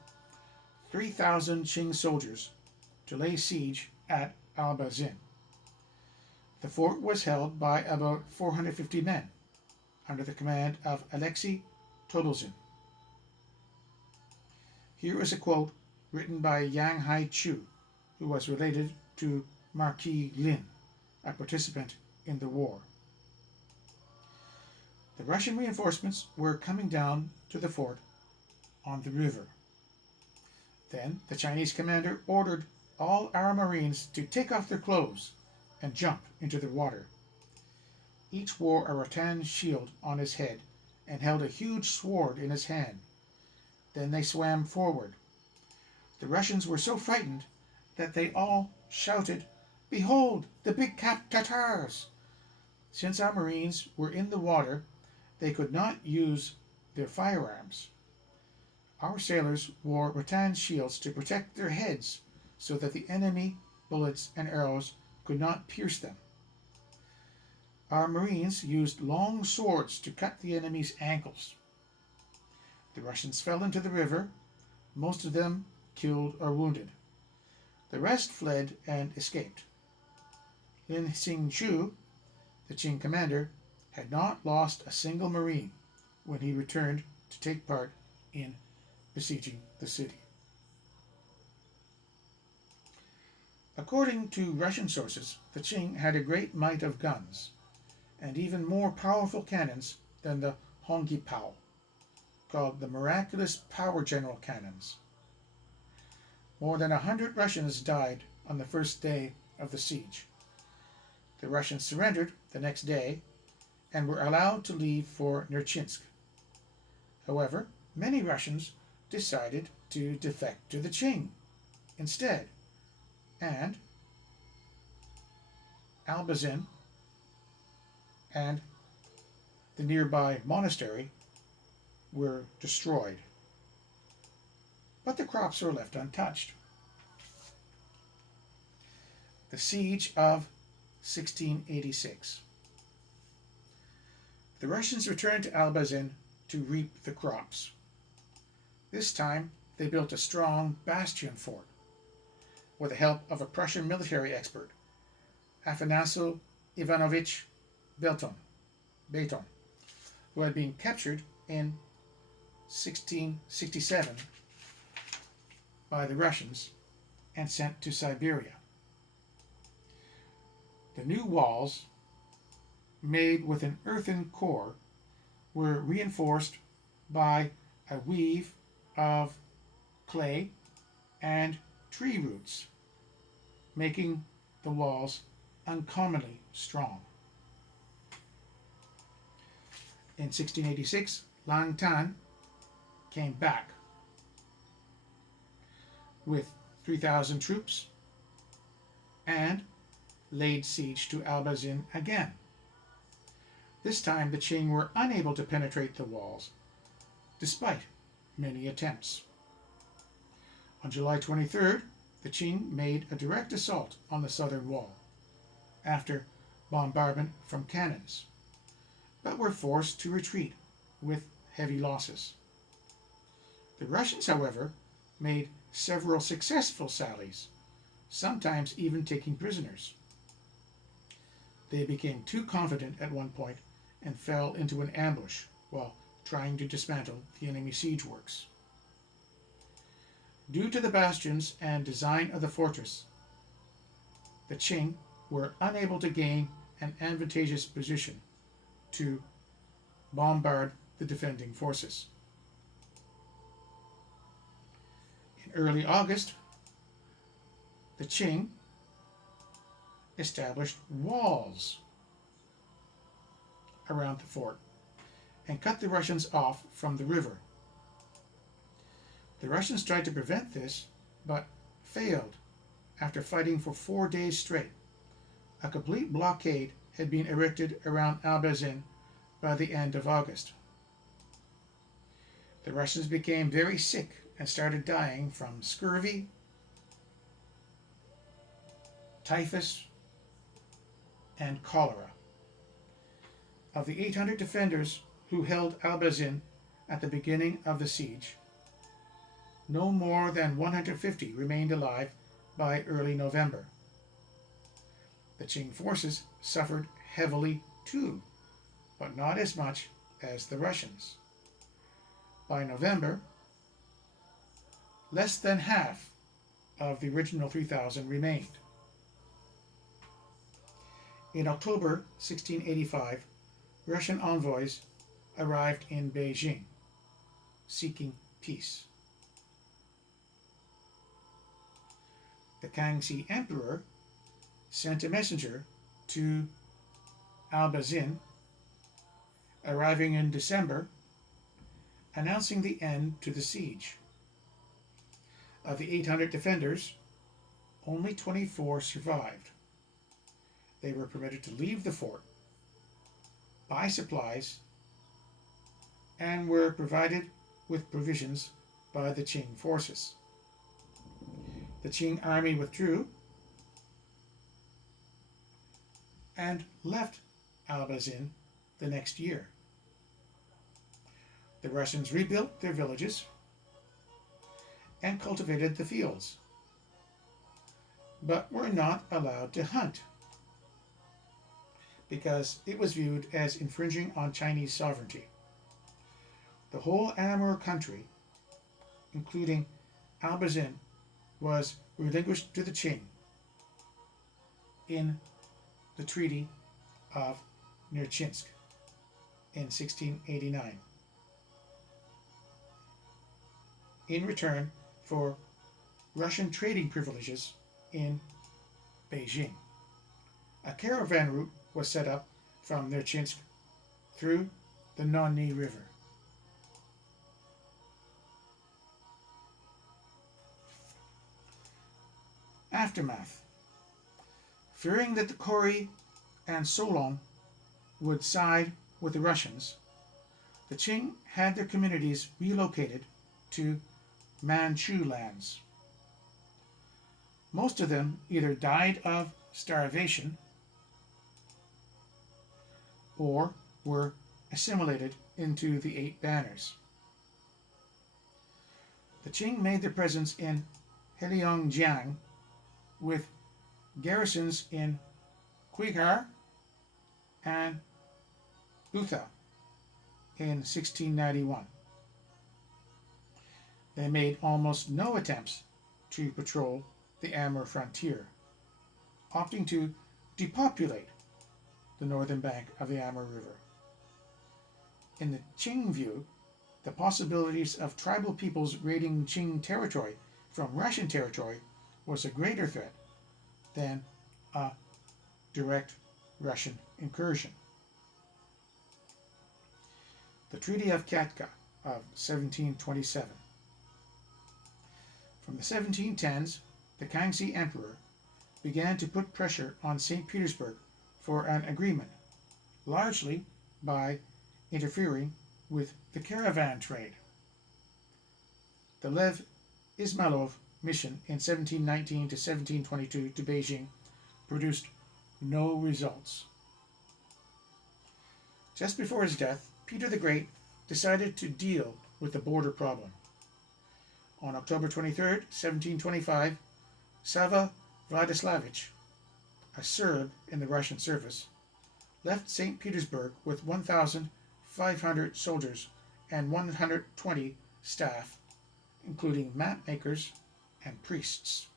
3,000 Qing soldiers to lay siege at Albazin. The fort was held by about 450 men under the command of Alexei Todolzin. Here is a quote written by Yang Hai-chu, who was related to Marquis Lin, a participant in the war. The Russian reinforcements were coming down to the fort on the river. Then the Chinese commander ordered all our Marines to take off their clothes and jump into the water. Each wore a rattan shield on his head and held a huge sword in his hand. Then they swam forward. The Russians were so frightened that they all shouted, "Behold, the big cap Tatars!" Since our Marines were in the water, they could not use their firearms. Our sailors wore rattan shields to protect their heads so that the enemy bullets and arrows could not pierce them. Our Marines used long swords to cut the enemy's ankles. The Russians fell into the river, most of them killed or wounded. The rest fled and escaped. Lin Xingchu, the Qing commander, had not lost a single Marine when he returned to take part in besieging the city. According to Russian sources, the Qing had a great might of guns, and even more powerful cannons than the Hongipao, called the Miraculous Power General cannons. More than 100 Russians died on the first day of the siege. The Russians surrendered the next day and were allowed to leave for Nurchinsk. However, many Russians decided to defect to the Qing instead, and Albazin and the nearby monastery were destroyed, but the crops were left untouched. The Siege of 1686. The Russians returned to Albazin to reap the crops. This time they built a strong bastion fort with the help of a Prussian military expert, Afanaso Ivanovich Beiton, who had been captured in 1667 by the Russians and sent to Siberia. The new walls, made with an earthen core, were reinforced by a weave of clay and tree roots, making the walls uncommonly strong. In 1686, Lang Tan came back with 3,000 troops and laid siege to Albazin again. This time the Qing were unable to penetrate the walls, despite many attempts. On July 23rd, the Qing made a direct assault on the southern wall, after bombardment from cannons, but were forced to retreat with heavy losses. The Russians, however, made several successful sallies, sometimes even taking prisoners. They became too confident at one point and fell into an ambush while trying to dismantle the enemy siege works. Due to the bastions and design of the fortress, the Qing were unable to gain an advantageous position to bombard the defending forces. In early August, the Qing established walls around the fort and cut the Russians off from the river. The Russians tried to prevent this, but failed after fighting for 4 days straight. A complete blockade had been erected around Albazin by the end of August. The Russians became very sick and started dying from scurvy, typhus, and cholera. Of the 800 defenders who held Albazin at the beginning of the siege, no more than 150 remained alive by early November. The Qing forces suffered heavily too, but not as much as the Russians. By November, less than half of the original 3,000 remained. In October 1685, Russian envoys arrived in Beijing, seeking peace. The Kangxi Emperor sent a messenger to Albazin, arriving in December, announcing the end to the siege. Of the 800 defenders, only 24 survived. They were permitted to leave the fort, buy supplies, and were provided with provisions by the Qing forces. The Qing army withdrew and left Albazin the next year. The Russians rebuilt their villages and cultivated the fields, but were not allowed to hunt because it was viewed as infringing on Chinese sovereignty. The whole Amur country, including Albazin, was relinquished to the Qing in the Treaty of Nurchinsk in 1689, in return for Russian trading privileges in Beijing. A caravan route was set up from Nurchinsk through the Nizhny River. Aftermath. Fearing that the Kori and Solong would side with the Russians, the Qing had their communities relocated to Manchu lands. Most of them either died of starvation or were assimilated into the Eight Banners. The Qing made their presence in Heilongjiang with garrisons in Qighar and Butha in 1691. They made almost no attempts to patrol the Amur frontier, opting to depopulate the northern bank of the Amur River. In the Qing view, the possibilities of tribal peoples raiding Qing territory from Russian territory was a greater threat than a direct Russian incursion. The Treaty of Kyatka of 1727. From the 1710s, the Kangxi Emperor began to put pressure on St. Petersburg for an agreement, largely by interfering with the caravan trade. The Lev Ismailov mission in 1719 to 1722 to Beijing produced no results. Just before his death, Peter the Great decided to deal with the border problem. On October 23, 1725, Sava Vladislavich, a Serb in the Russian service, left St. Petersburg with 1,500 soldiers and 120 staff, including map makers and priests,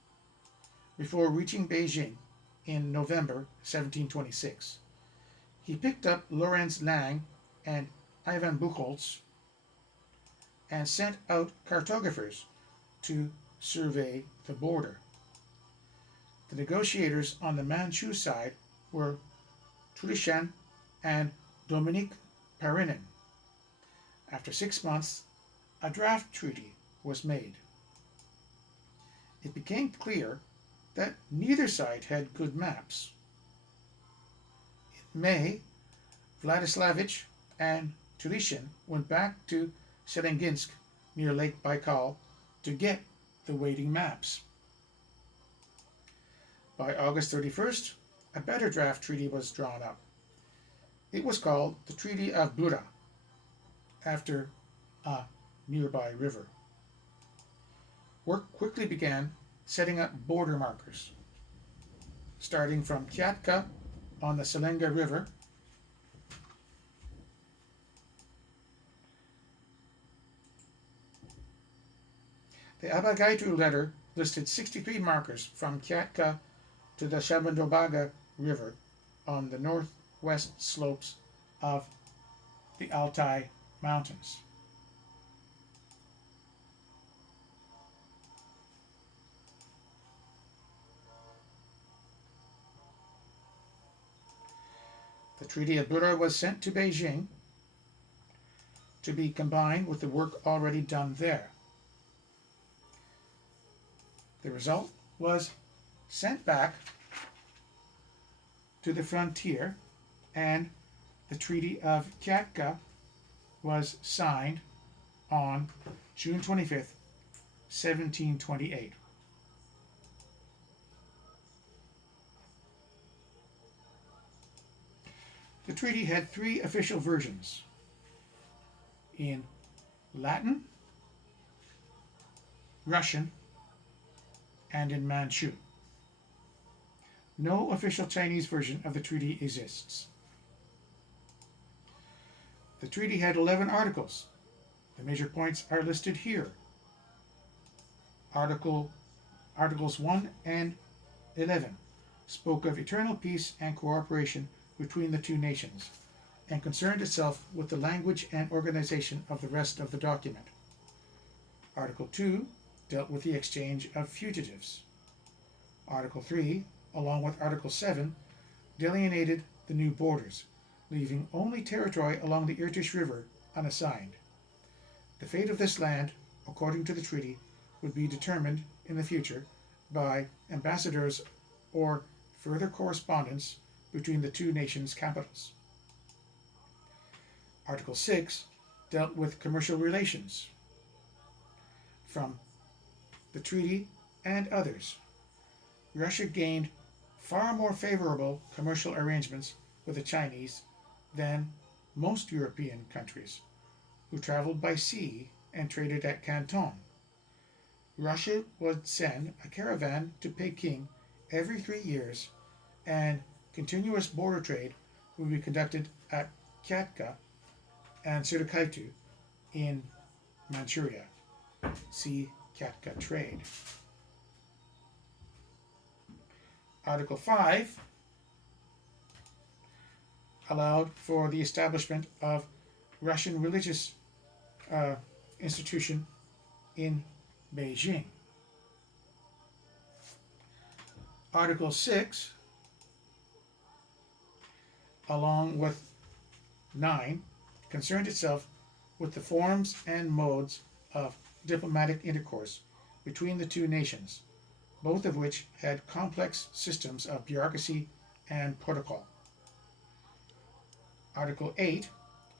before reaching Beijing in November 1726. He picked up Lorenz Lang and Ivan Buchholz and sent out cartographers to survey the border. The negotiators on the Manchu side were Tulishan and Dominique Parinin. After 6 months, a draft treaty was made. It became clear that neither side had good maps. In May, Vladislavich and Tulishin went back to Selenginsk near Lake Baikal to get the waiting maps. By August 31st, a better draft treaty was drawn up. It was called the Treaty of Blura, after a nearby river. work quickly began setting up border markers, starting from Kyatka on the Selenga River The Abagaitu letter listed 63 markers from Kyatka to the Shabandobaga River on the northwest slopes of the Altai Mountains. The Treaty of Blura was sent to Beijing to be combined with the work already done there. The result was sent back to the frontier, and the Treaty of Kyatka was signed on June 25th, 1728. The treaty had three official versions: in Latin, Russian, and in Manchu. No official Chinese version of the treaty exists. The treaty had 11 articles. The major points are listed here. Articles 1 and 11 spoke of eternal peace and cooperation between the two nations, and concerned itself with the language and organization of the rest of the document. Article 2 dealt with the exchange of fugitives. Article 3, along with Article 7, delineated the new borders, leaving only territory along the Irtysh River unassigned. The fate of this land, according to the treaty, would be determined in the future by ambassadors or further correspondence between the two nations' capitals. Article 6 dealt with commercial relations. From the treaty and others, Russia gained far more favorable commercial arrangements with the Chinese than most European countries, who traveled by sea and traded at Canton. Russia would send a caravan to Peking every 3 years, and continuous border trade would be conducted at Kyatka and Sirikaitu in Manchuria. See Kyatka trade. Article 5 allowed for the establishment of Russian religious institution in Beijing. Article 6, along with 9, concerned itself with the forms and modes of diplomatic intercourse between the two nations, both of which had complex systems of bureaucracy and protocol. Article 8,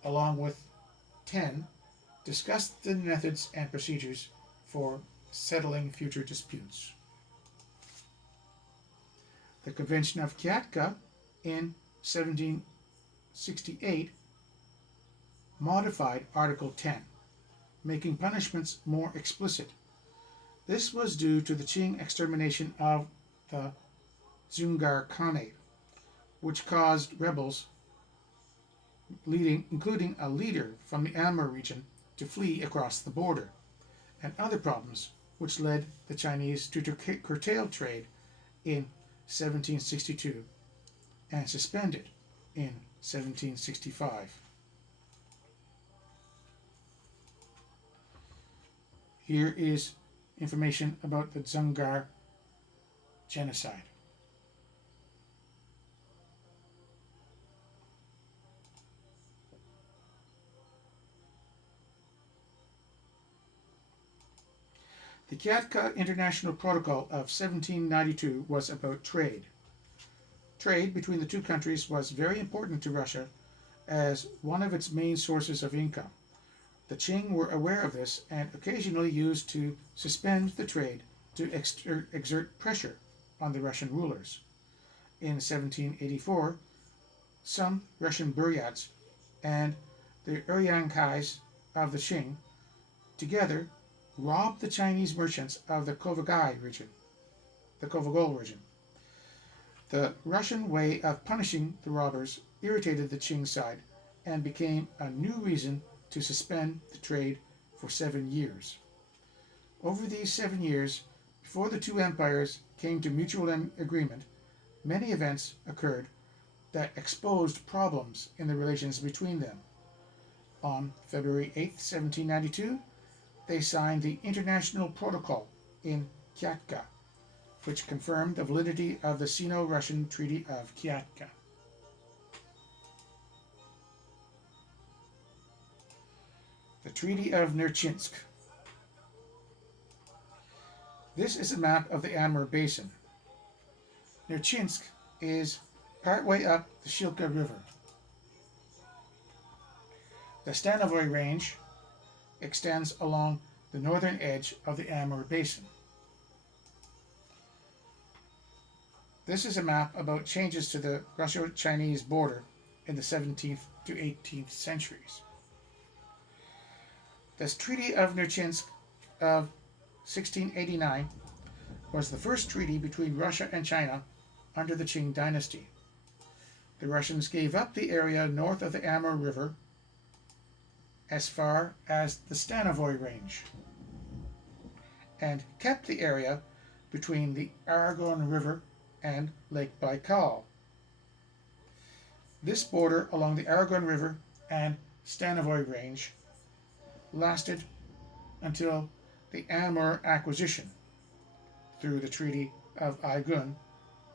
along with 10, discussed the methods and procedures for settling future disputes. The Convention of Kyatka in 1768 modified Article 10, making punishments more explicit. This was due to the Qing extermination of the Dzungar Khanate, which caused rebels, including a leader from the Amur region, to flee across the border, and other problems which led the Chinese to curtail trade in 1762 and suspend it in 1765. Here is information about the Dzungar genocide. The Kyatka International Protocol of 1792 was about trade. Trade between the two countries was very important to Russia as one of its main sources of income. The Qing were aware of this and occasionally used to suspend the trade to exert pressure on the Russian rulers. In 1784, some Russian buryats and the Uryankais of the Qing together robbed the Chinese merchants of the Kovagol region. The Russian way of punishing the robbers irritated the Qing side and became a new reason to suspend the trade for 7 years. Over these 7 years, before the two empires came to mutual agreement, many events occurred that exposed problems in the relations between them. On February 8, 1792, they signed the International Protocol in Kyatka, which confirmed the validity of the Sino-Russian Treaty of Kyatka. The Treaty of Nurchinsk. This is a map of the Amur Basin. Nurchinsk is partway up the Shilka River. The Stanovoy Range extends along the northern edge of the Amur Basin. This is a map about changes to the Russo-Chinese border in the 17th to 18th centuries. The Treaty of Nurchinsk of 1689 was the first treaty between Russia and China under the Qing Dynasty. The Russians gave up the area north of the Amur River as far as the Stanovoy Range and kept the area between the Argun River and Lake Baikal. This border along the Argun River and Stanovoy Range lasted until the Amur acquisition through the Treaty of Aigun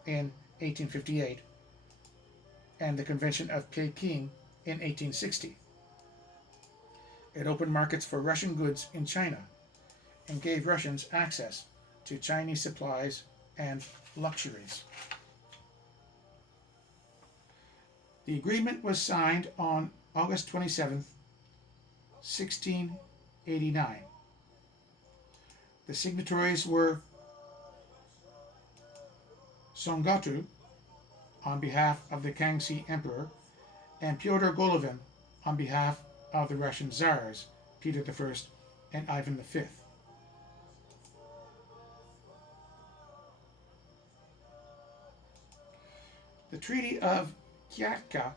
in 1858 and the Convention of Peking in 1860. It opened markets for Russian goods in China and gave Russians access to Chinese supplies and luxuries. The agreement was signed on August 27, 1689. The signatories were Songato on behalf of the Kangxi Emperor and Pyotr Golovin on behalf of the Russian Tsars, Peter I and Ivan V. The Treaty of Kyatka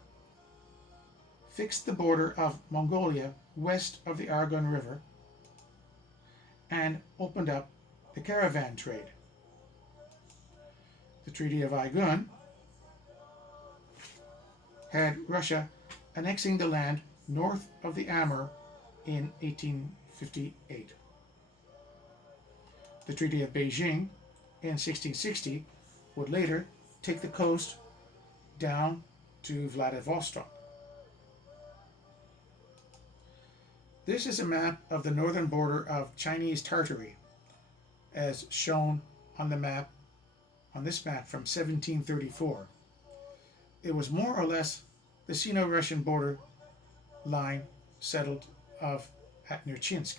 fixed the border of Mongolia west of the Argun River and opened up the caravan trade. The Treaty of Aigun had Russia annexing the land north of the Amur in 1858. The Treaty of Beijing in 1660 would later take the coast down to Vladivostok. This is a map of the northern border of Chinese Tartary, as shown on the map, on this map from 1734. It was more or less the Sino-Russian border line settled at Nurchinsk.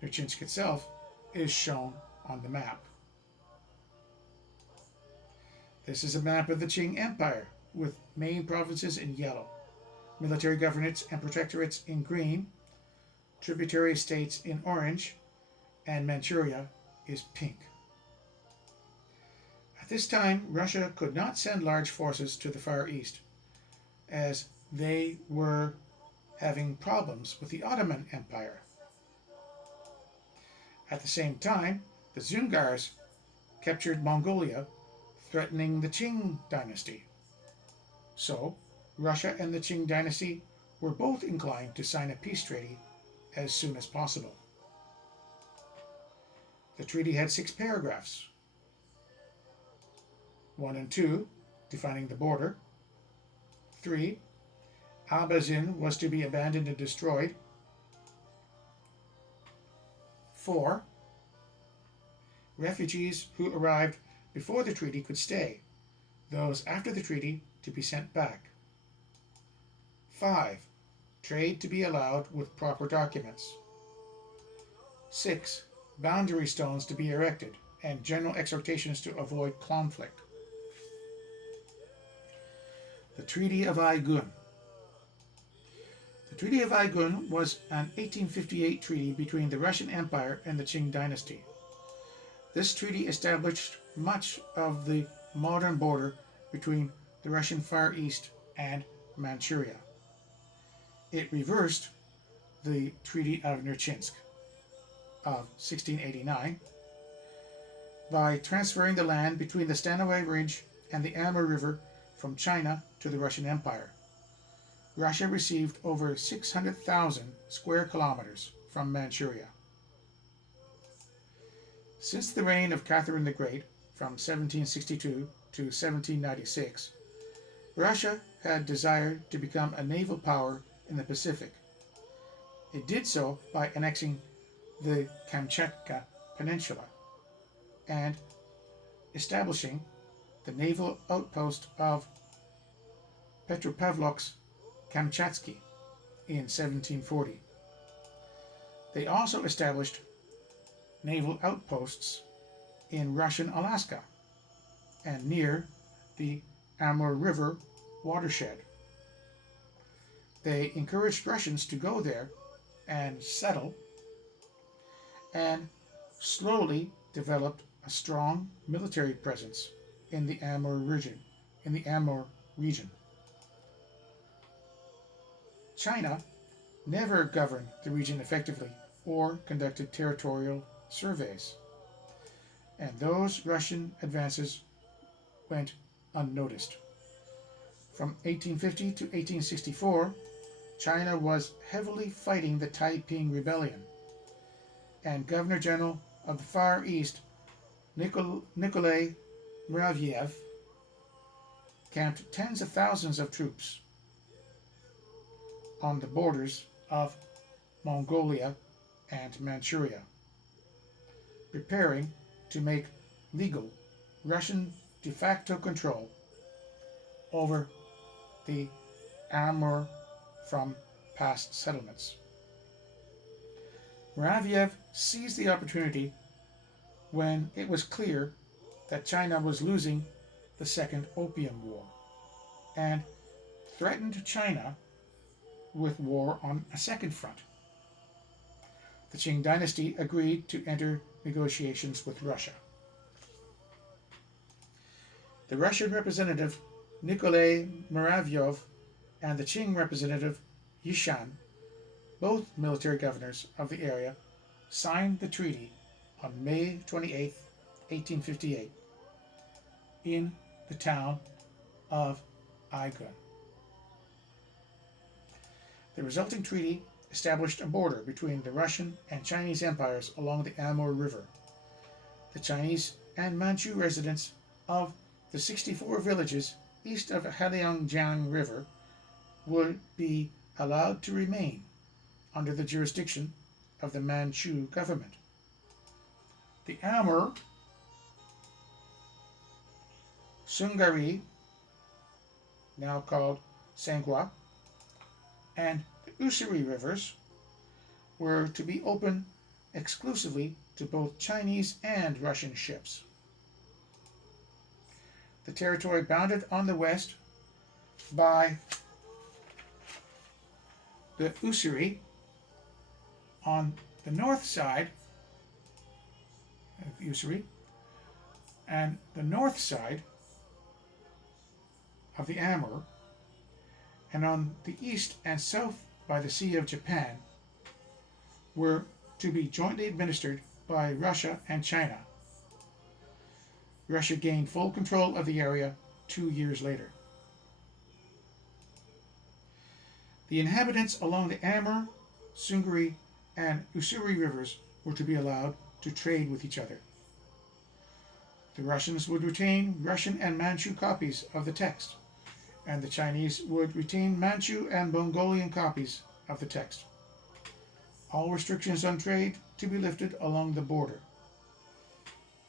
Nurchinsk itself is shown on the map. This is a map of the Qing Empire with main provinces in yellow, military governorates and protectorates in green, tributary states in orange, and Manchuria is pink. At this time, Russia could not send large forces to the Far East, as they were having problems with the Ottoman Empire. At the same time, the Dzungars captured Mongolia, threatening the Qing Dynasty. So, Russia and the Qing Dynasty were both inclined to sign a peace treaty as soon as possible. The treaty had 6 paragraphs. 1 and 2, defining the border. 3, Abazin was to be abandoned and destroyed. 4, refugees who arrived before the treaty could stay, those after the treaty to be sent back. 5, trade to be allowed with proper documents. 6, boundary stones to be erected, and general exhortations to avoid conflict. The Treaty of Aigun. The Treaty of Aigun was an 1858 treaty between the Russian Empire and the Qing Dynasty. This treaty established much of the modern border between the Russian Far East and Manchuria. It reversed the Treaty of Nurchinsk of 1689 by transferring the land between the Stanovy Ridge and the Amur River from China to the Russian Empire. Russia received over 600,000 square kilometers from Manchuria. Since the reign of Catherine the Great from 1762 to 1796, Russia had desired to become a naval power in the Pacific. It did so by annexing the Kamchatka Peninsula and establishing the naval outpost of Petropavlovsk-Kamchatsky in 1740. They also established naval outposts in Russian Alaska and near the Amur River watershed. They encouraged Russians to go there and settle, and slowly developed a strong military presence in the Amur region. China never governed the region effectively or conducted territorial surveys, and those Russian advances went unnoticed. From 1850 to 1864, China was heavily fighting the Taiping Rebellion, and Governor General of the Far East, Nikolai Muraviev, camped tens of thousands of troops on the borders of Mongolia and Manchuria, preparing to make legal Russian de facto control over the Amur from past settlements. Muraviev seized the opportunity when it was clear that China was losing the Second Opium War, and threatened China with war on a second front. The Qing Dynasty agreed to enter negotiations with Russia. The Russian representative Nikolai Muravyov and the Qing representative Yishan, both military governors of the area, signed the treaty on May 28, 1858, in the town of Aigun. The resulting treaty established a border between the Russian and Chinese empires along the Amur River. The Chinese and Manchu residents of the 64 villages east of the Heiliangjiang River would be allowed to remain under the jurisdiction of the Manchu government. The Amur, Sungari, now called Sanghua, and the Ussuri rivers were to be open exclusively to both Chinese and Russian ships. The territory bounded on the west by the Ussuri, on the north side of the Ussuri, and the north side of the Amur, and on the east and south by the Sea of Japan, were to be jointly administered by Russia and China. Russia gained full control of the area 2 years later. The inhabitants along the Amur, Sungari, and Ussuri rivers were to be allowed to trade with each other. The Russians would retain Russian and Manchu copies of the text, and the Chinese would retain Manchu and Mongolian copies of the text. All restrictions on trade to be lifted along the border.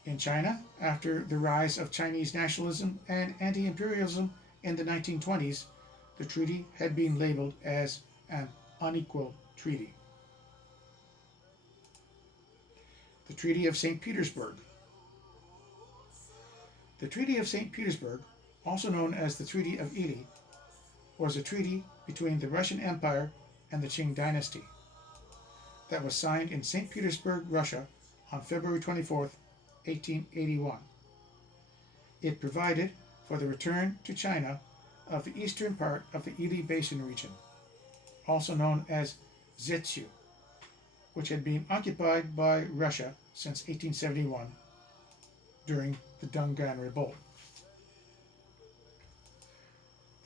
In China, after the rise of Chinese nationalism and anti-imperialism in the 1920s, the treaty had been labeled as an unequal treaty. The Treaty of St. Petersburg. The Treaty of St. Petersburg, also known as the Treaty of Ely, was a treaty between the Russian Empire and the Qing Dynasty, that was signed in St. Petersburg, Russia on February 24, 1881. It provided for the return to China of the eastern part of the Ili Basin region, also known as Zetsu, which had been occupied by Russia since 1871 during the Dungan Revolt.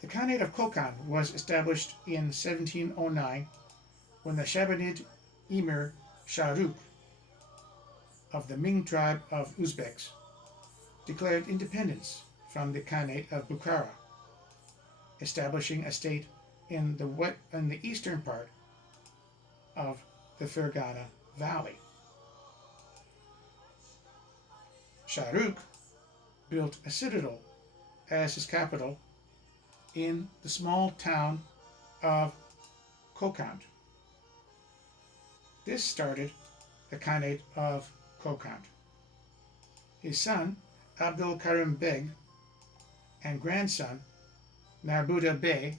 The Khanate of Kokand was established in 1709 when the Shabanid Emir Shahrukh of the Ming tribe of Uzbeks declared independence from the Khanate of Bukhara, establishing a state in the eastern part of the Fergana Valley. Shahrukh built a citadel as his capital in the small town of Kokand. This started the Khanate of Kokand. His son, Abdul Karim Beg, and grandson, Narbuda Bey,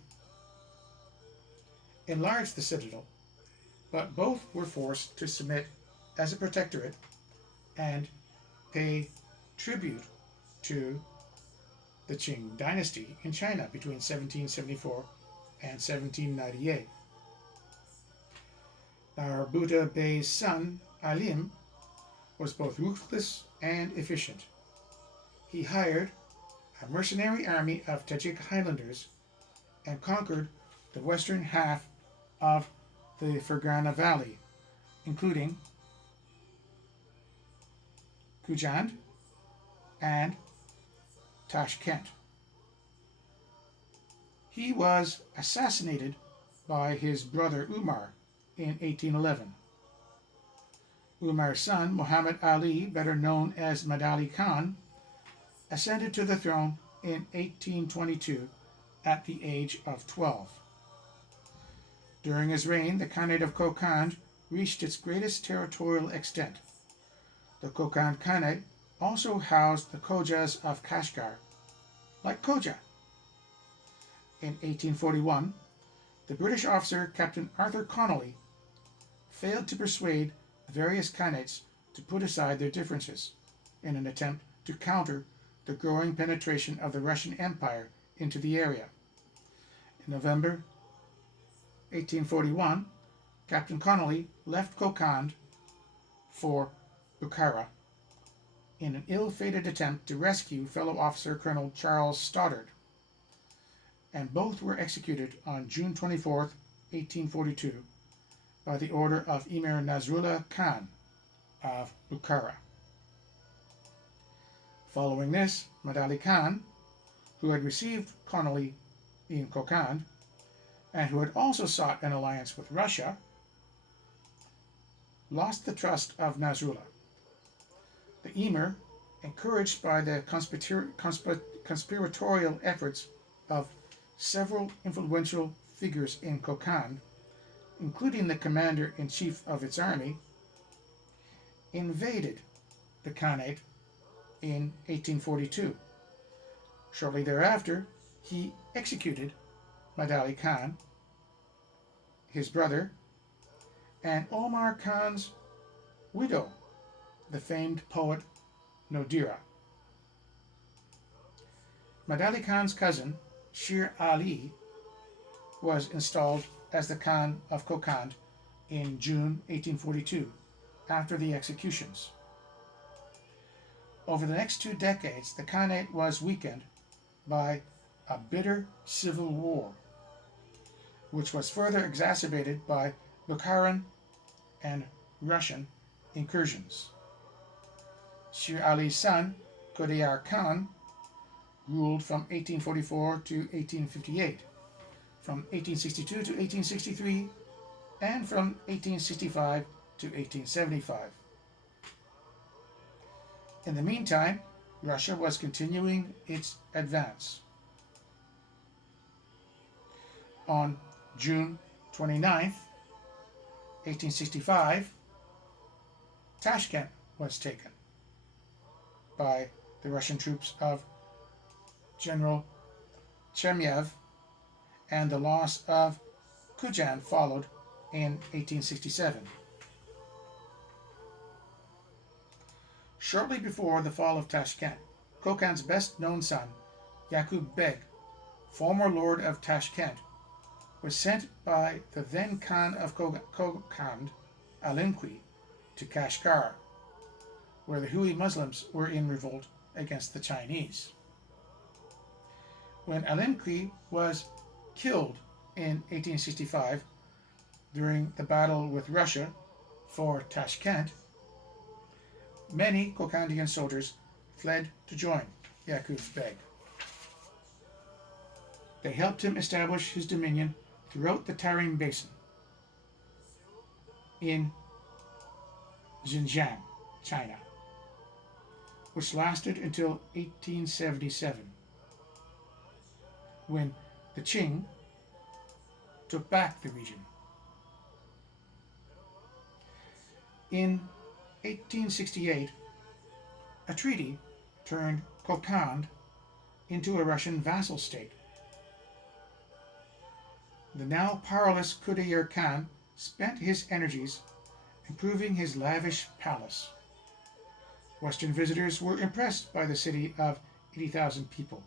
enlarged the citadel, but both were forced to submit as a protectorate and pay tribute to the Qing Dynasty in China between 1774 and 1798. Narbuda Bey's son, Alim, was both ruthless and efficient. He hired a mercenary army of Tajik Highlanders and conquered the western half of the Fergana Valley, including Kujan and Tashkent. He was assassinated by his brother Umar in 1811. Umar's son, Muhammad Ali, better known as Madali Khan, ascended to the throne in 1822 at the age of 12. During his reign, the Khanate of Kokand reached its greatest territorial extent. The Kokand Khanate also housed the Khojas of Kashgar, like Khoja. In 1841, the British officer Captain Arthur Connolly failed to persuade the various Khanates to put aside their differences in an attempt to counter the growing penetration of the Russian Empire into the area. In November 1841, Captain Connolly left Kokand for Bukhara in an ill-fated attempt to rescue fellow officer Colonel Charles Stoddard, and both were executed on June 24, 1842, by the order of Emir Nasrullah Khan of Bukhara. Following this, Madali Khan, who had received Connolly in Kokand, and who had also sought an alliance with Russia, lost the trust of Nasrullah. The Emir, encouraged by the conspiratorial efforts of several influential figures in Kokand, including the commander-in-chief of its army, invaded the Khanate in 1842. Shortly thereafter, he executed Madali Khan, his brother, and Omar Khan's widow, the famed poet Nodira. Madali Khan's cousin, Shir Ali, was installed as the Khan of Kokand in June 1842, after the executions. Over the next 2 decades, the Khanate was weakened by a bitter civil war, which was further exacerbated by Bukharan and Russian incursions. Shir Ali's son, Qudayar Khan, ruled from 1844 to 1858, from 1862 to 1863, and from 1865 to 1875. In the meantime, Russia was continuing its advance. On June 29, 1865, Tashkent was taken by the Russian troops of General Chermyev, and the loss of Kujan followed in 1867. Shortly before the fall of Tashkent, Kokand's best-known son, Yakub Beg, former lord of Tashkent, was sent by the then Khan of Kokand, Alimqi, to Kashgar, where the Hui Muslims were in revolt against the Chinese. When Alimqi was killed in 1865 during the battle with Russia for Tashkent, many Kokandian soldiers fled to join Yakub Beg. They helped him establish his dominion throughout the Tarim Basin in Xinjiang, China, which lasted until 1877, when the Qing took back the region. In 1868, a treaty turned Kokand into a Russian vassal state. The now powerless Khudayar Khan spent his energies improving his lavish palace. Western visitors were impressed by the city of 80,000 people,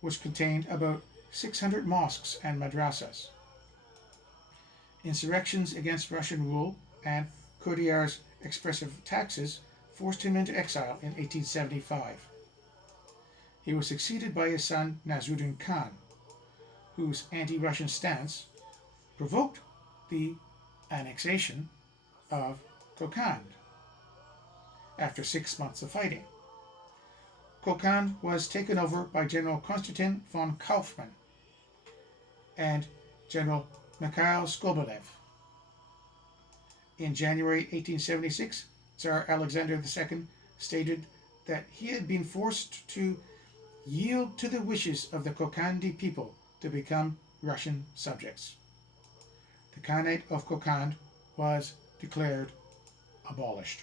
which contained about 600 mosques and madrasas. Insurrections against Russian rule and Khudayar's expressive taxes forced him into exile in 1875. He was succeeded by his son Nasruddin Khan, whose anti-Russian stance provoked the annexation of Kokand. After 6 months of fighting, Kokand was taken over by General Konstantin von Kaufmann and General Mikhail Skobelev. In January 1876, Tsar Alexander II stated that he had been forced to yield to the wishes of the Kokandi people to become Russian subjects. The Khanate of Kokand was declared abolished.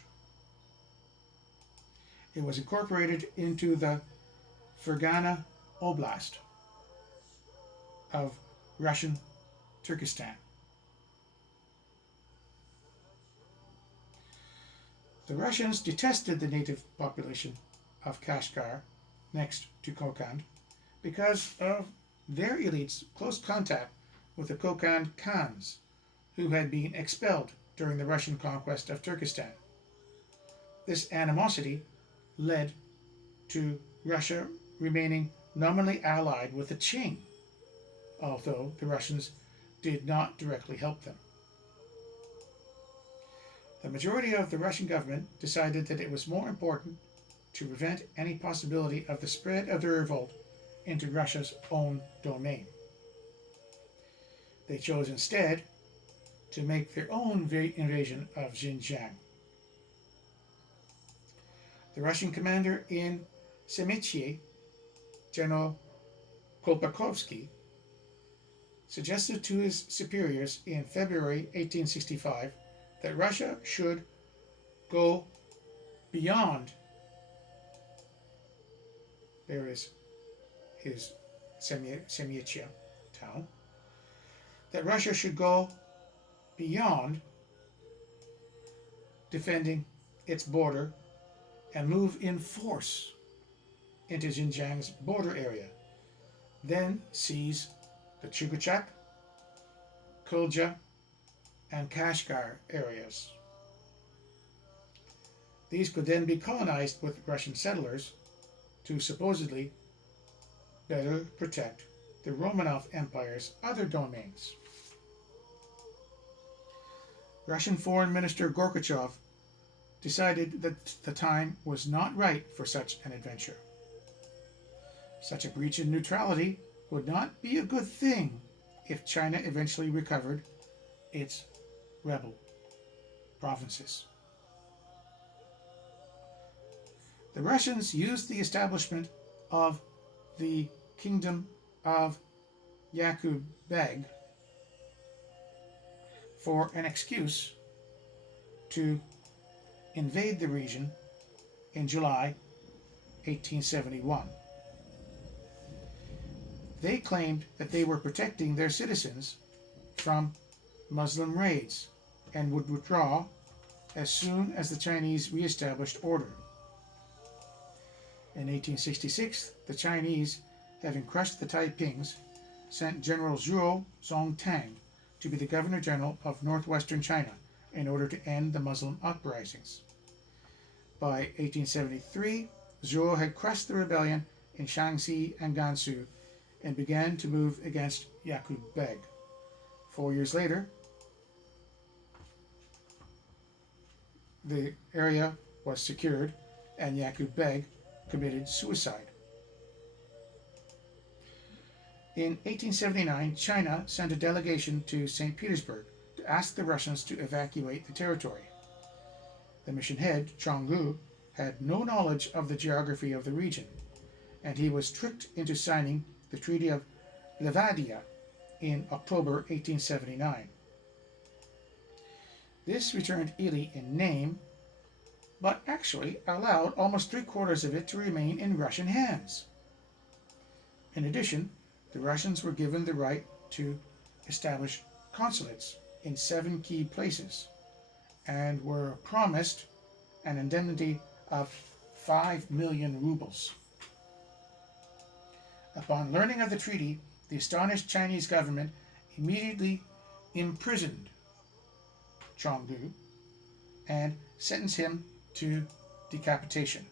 It was incorporated into the Fergana Oblast of Russian Turkestan. The Russians detested the native population of Kashgar, next to Kokand, because of their elite's close contact with the Kokand Khans, who had been expelled during the Russian conquest of Turkestan. This animosity led to Russia remaining nominally allied with the Qing, although the Russians did not directly help them. The majority of the Russian government decided that it was more important to prevent any possibility of the spread of the revolt into Russia's own domain. They chose instead to make their own invasion of Xinjiang. The Russian commander in Semechye, General Kolpakovsky, suggested to his superiors in February 1865 that Russia should go beyond, there is his Semechye town, that Russia should go beyond defending its border and move in force into Xinjiang's border area, then seize the Chugachak, Kulja, and Kashgar areas. These could then be colonized with Russian settlers to supposedly better protect the Romanov Empire's other domains. Russian Foreign Minister Gorbachev decided that the time was not right for such an adventure. Such a breach in neutrality would not be a good thing if China eventually recovered its rebel provinces. The Russians used the establishment of the Kingdom of Yakub Beg for an excuse to invade the region in July 1871. They claimed that they were protecting their citizens from Muslim raids and would withdraw as soon as the Chinese re-established order. In 1866, the Chinese, having crushed the Taipings, sent General Zhuo Zongtang to be the Governor-General of northwestern China in order to end the Muslim uprisings. By 1873, Zhuo had crushed the rebellion in Shaanxi and Gansu and began to move against Yaqub Beg. 4 years later, the area was secured and Yaqub Beg committed suicide. In 1879, China sent a delegation to St. Petersburg to ask the Russians to evacuate the territory. The mission head, Chonggu, had no knowledge of the geography of the region, and he was tricked into signing the Treaty of Levadia in October 1879. This returned Ili in name, but actually allowed almost 3/4 of it to remain in Russian hands. In addition, the Russians were given the right to establish consulates in 7 key places and were promised an indemnity of 5 million rubles. Upon learning of the treaty, the astonished Chinese government immediately imprisoned Chonggu and sentenced him to decapitation.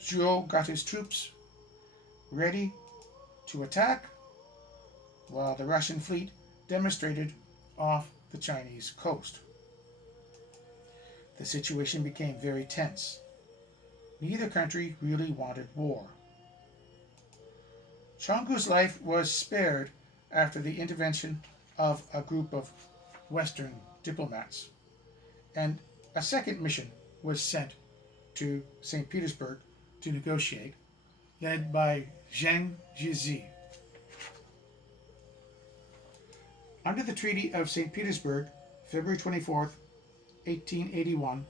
Zhuo got his troops ready to attack while the Russian fleet demonstrated off the Chinese coast. The situation became very tense. Neither country really wanted war. Chonggu's life was spared after the intervention of a group of Western diplomats, and a second mission was sent to St. Petersburg to negotiate, led by Zheng Jizi. Under the Treaty of St. Petersburg, February 24, 1881,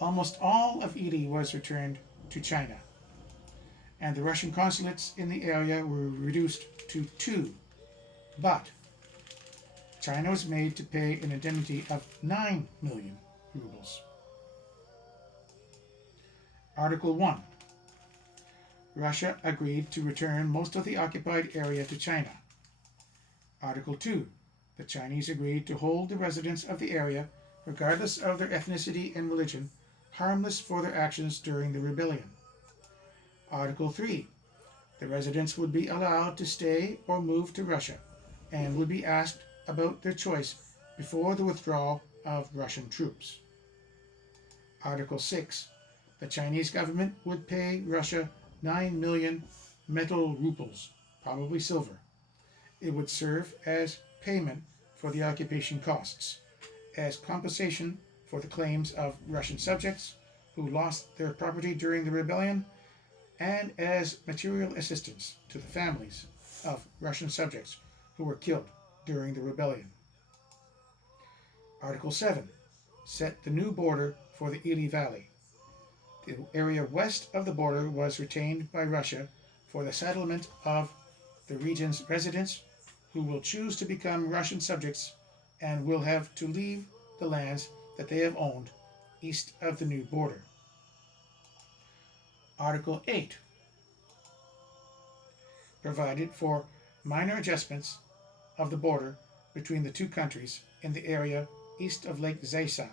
almost all of Ili was returned to China, and the Russian consulates in the area were reduced to 2, but China was made to pay an indemnity of 9 million rubles. Article 1. Russia agreed to return most of the occupied area to China. Article 2. The Chinese agreed to hold the residents of the area, regardless of their ethnicity and religion, harmless for their actions during the rebellion. Article 3. The residents would be allowed to stay or move to Russia and would be asked about their choice before the withdrawal of Russian troops. Article 6. The Chinese government would pay Russia 9 million metal rubles, probably silver. It would serve as payment for the occupation costs, as compensation for the claims of Russian subjects who lost their property during the rebellion, and as material assistance to the families of Russian subjects who were killed during the rebellion. Article 7 set the new border for the Ili Valley. The area west of the border was retained by Russia for the settlement of the region's residents who will choose to become Russian subjects and will have to leave the lands that they have owned east of the new border. Article 8 provided for minor adjustments of the border between the two countries in the area east of Lake Zaysan.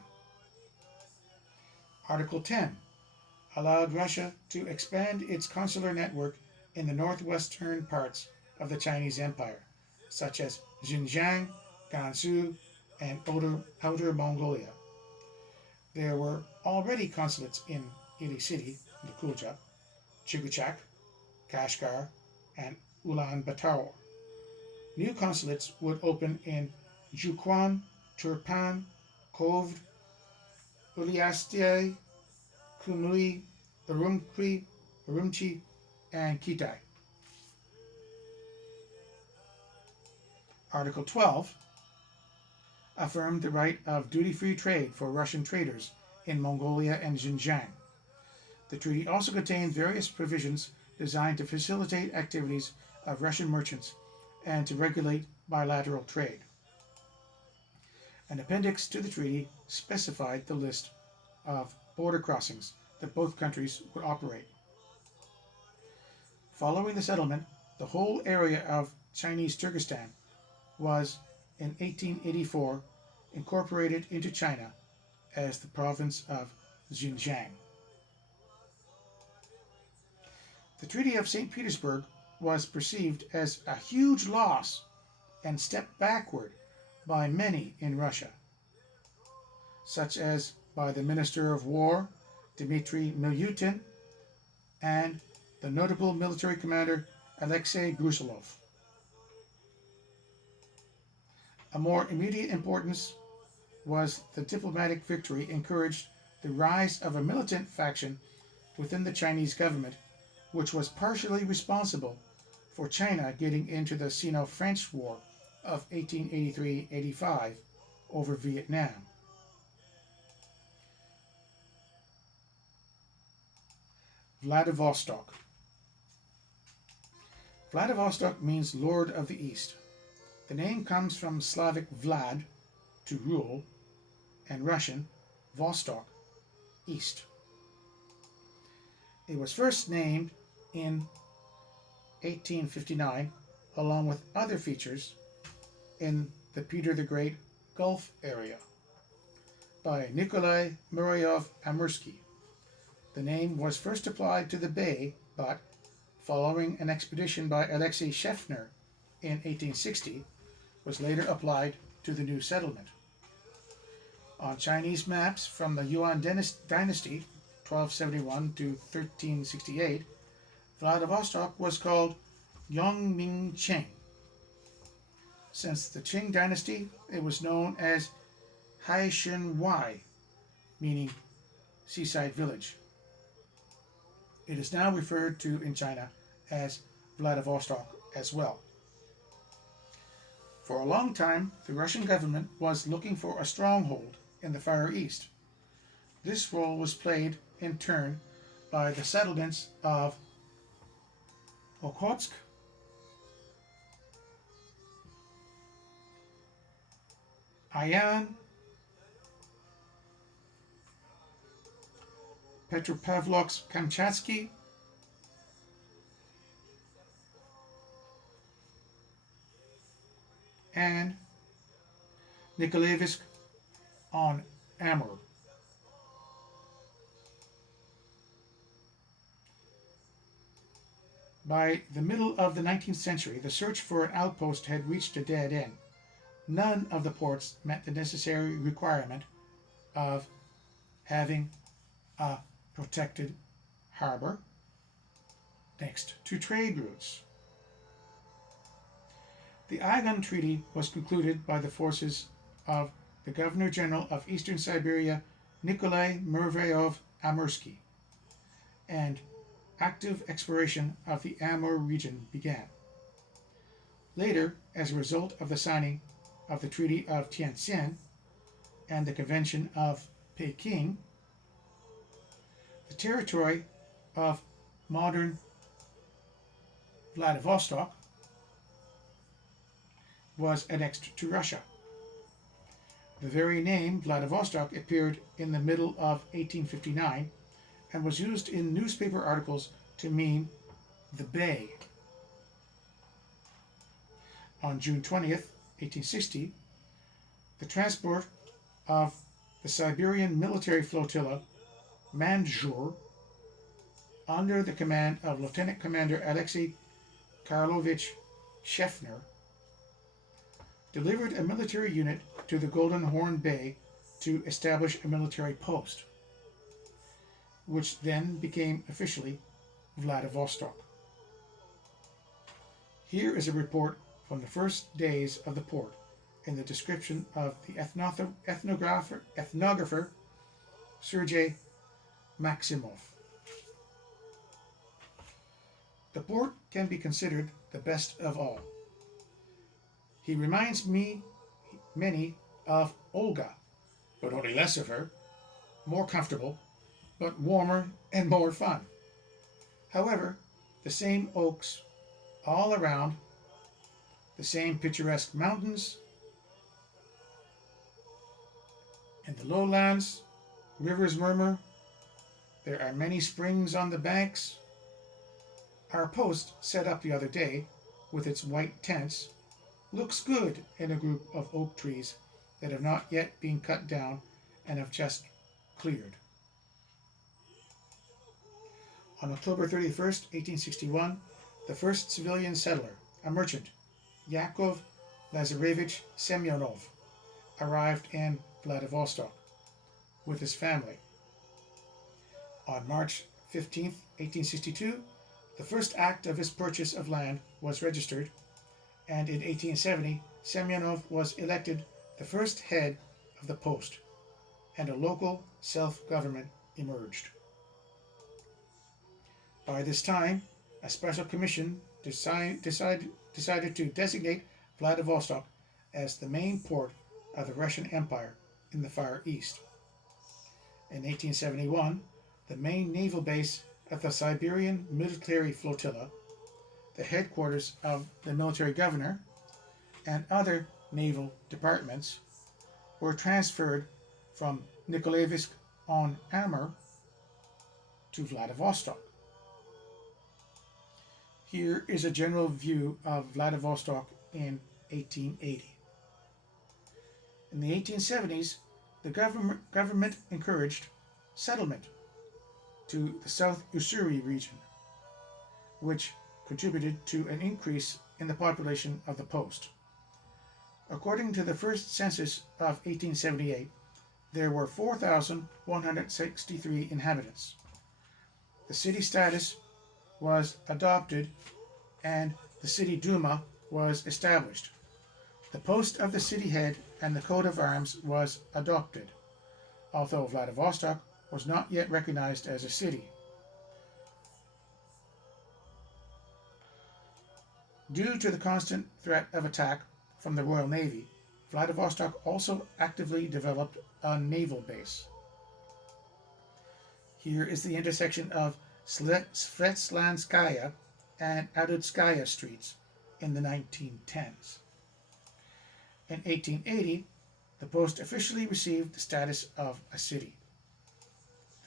Article 10 allowed Russia to expand its consular network in the northwestern parts of the Chinese Empire, such as Xinjiang, Gansu, and Outer Mongolia. There were already consulates in Ili City, Nikulja, Chiguchak, Kashgar, and Ulaanbaatar. New consulates would open in Juquan, Turpan, Kovd, Uliastia, Kunui, Urumqi, and Kitai. Article 12 affirmed the right of duty-free trade for Russian traders in Mongolia and Xinjiang. The treaty also contained various provisions designed to facilitate activities of Russian merchants and to regulate bilateral trade. An appendix to the treaty specified the list of border crossings that both countries would operate. Following the settlement, the whole area of Chinese Turkestan was, in 1884, incorporated into China as the province of Xinjiang. The Treaty of St. Petersburg was perceived as a huge loss and step backward by many in Russia, such as by the Minister of War, Dmitry Milutin, and the notable military commander Alexei Brusilov. A more immediate importance was the diplomatic victory encouraged the rise of a militant faction within the Chinese government, which was partially responsible for China getting into the Sino-French War of 1883-85 over Vietnam. Vladivostok. Vladivostok means Lord of the East. The name comes from Slavic Vlad, to rule, and Russian Vostok, east. It was first named in 1859, along with other features in the Peter the Great Gulf area, by Nikolai Muravyov-Amursky. The name was first applied to the bay, but following an expedition by Alexei Shefner in 1860, was later applied to the new settlement. On Chinese maps from the Yuan Dynasty, 1271 to 1368, Vladivostok was called Yongmingcheng. Since the Qing Dynasty, it was known as Haishenwai, meaning seaside village. It is now referred to in China as Vladivostok as well. For a long time, the Russian government was looking for a stronghold in the Far East. This role was played in turn by the settlements of Okhotsk, Aigun, Petropavlovsk-Kamchatsky, and Nikolaevsk on Amur. By the middle of the 19th century, the search for an outpost had reached a dead end. None of the ports met the necessary requirement of having a protected harbor next to trade routes. The Aigun Treaty was concluded by the forces of the Governor-General of Eastern Siberia, Nikolai Muravyov-Amursky, and active exploration of the Amur region began. Later, as a result of the signing of the Treaty of Tientsin and the Convention of Peking, the territory of modern Vladivostok was annexed to Russia. The very name Vladivostok appeared in the middle of 1859 and was used in newspaper articles to mean the bay. On June 20th, 1860, the transport of the Siberian military flotilla Manjur, under the command of Lieutenant Commander Alexei Karlovich Shefner, delivered a military unit to the Golden Horn Bay to establish a military post, which then became officially Vladivostok. Here is a report from the first days of the port in the description of the ethnographer Sergei Maximov. The port can be considered the best of all. He reminds many of Olga, but only less of her, more comfortable, but warmer and more fun. However, the same oaks all around, the same picturesque mountains. In the lowlands, rivers murmur. There are many springs on the banks. Our post, set up the other day, with its white tents, looks good in a group of oak trees that have not yet been cut down and have just cleared. On October 31st, 1861, the first civilian settler, a merchant, Yakov Lazarevich Semyonov, arrived in Vladivostok with his family. On March 15th, 1862, the first act of his purchase of land was registered, and in 1870, Semyonov was elected the first head of the post, and a local self-government emerged. By this time, a special commission decided to designate Vladivostok as the main port of the Russian Empire in the Far East. In 1871, the main naval base of the Siberian Military Flotilla, the headquarters of the military governor, and other naval departments were transferred from Nikolaevsk-on-Amur to Vladivostok. Here is a general view of Vladivostok in 1880. In the 1870s, the government encouraged settlement to the South Ussuri region, which contributed to an increase in the population of the post. According to the First Census of 1878, there were 4,163 inhabitants. The city status was adopted and the city Duma was established. The post of the city head and the coat of arms was adopted, although Vladivostok was not yet recognized as a city. Due to the constant threat of attack from the Royal Navy, Vladivostok also actively developed a naval base. Here is the intersection of Svetslanskaya and Adudskaya streets in the 1910s. In 1880, the post officially received the status of a city.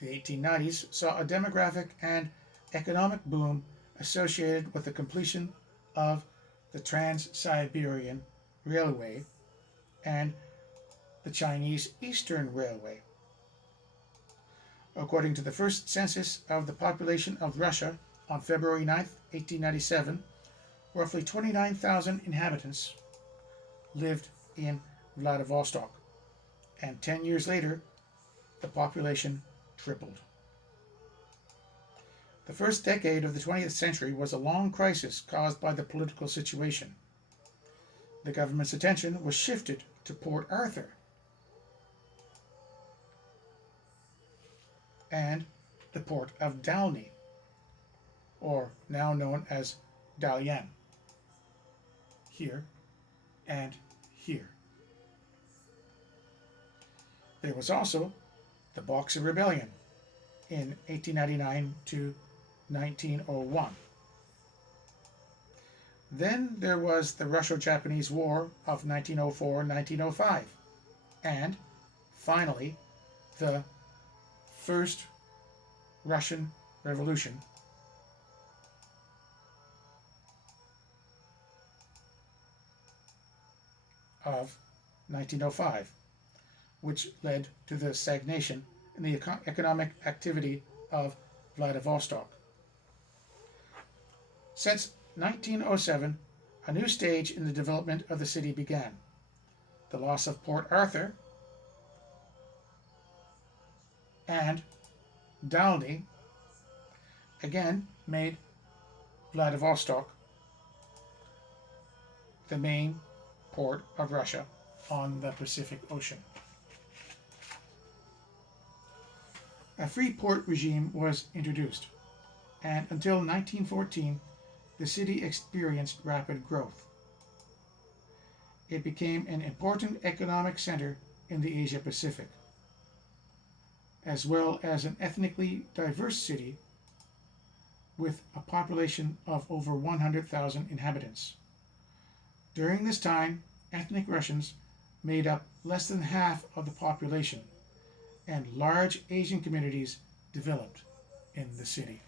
The 1890s saw a demographic and economic boom associated with the completion of the Trans-Siberian Railway and the Chinese Eastern Railway. According to the first census of the population of Russia on February 9, 1897, roughly 29,000 inhabitants lived in Vladivostok, and 10 years later, the population tripled. The first decade of the 20th century was a long crisis caused by the political situation. The government's attention was shifted to Port Arthur and the port of Dalny, or now known as Dalian, here and here. There was also the Boxer Rebellion in 1899 to 1901. Then there was the Russo-Japanese War of 1904-1905, and finally the First Russian Revolution of 1905, which led to the stagnation in the economic activity of Vladivostok. Since 1907, a new stage in the development of the city began. The loss of Port Arthur and Dalny again made Vladivostok the main port of Russia on the Pacific Ocean. A free port regime was introduced, and until 1914, the city experienced rapid growth. It became an important economic center in the Asia Pacific, as well as an ethnically diverse city with a population of over 100,000 inhabitants. During this time, ethnic Russians made up less than half of the population, and large Asian communities developed in the city.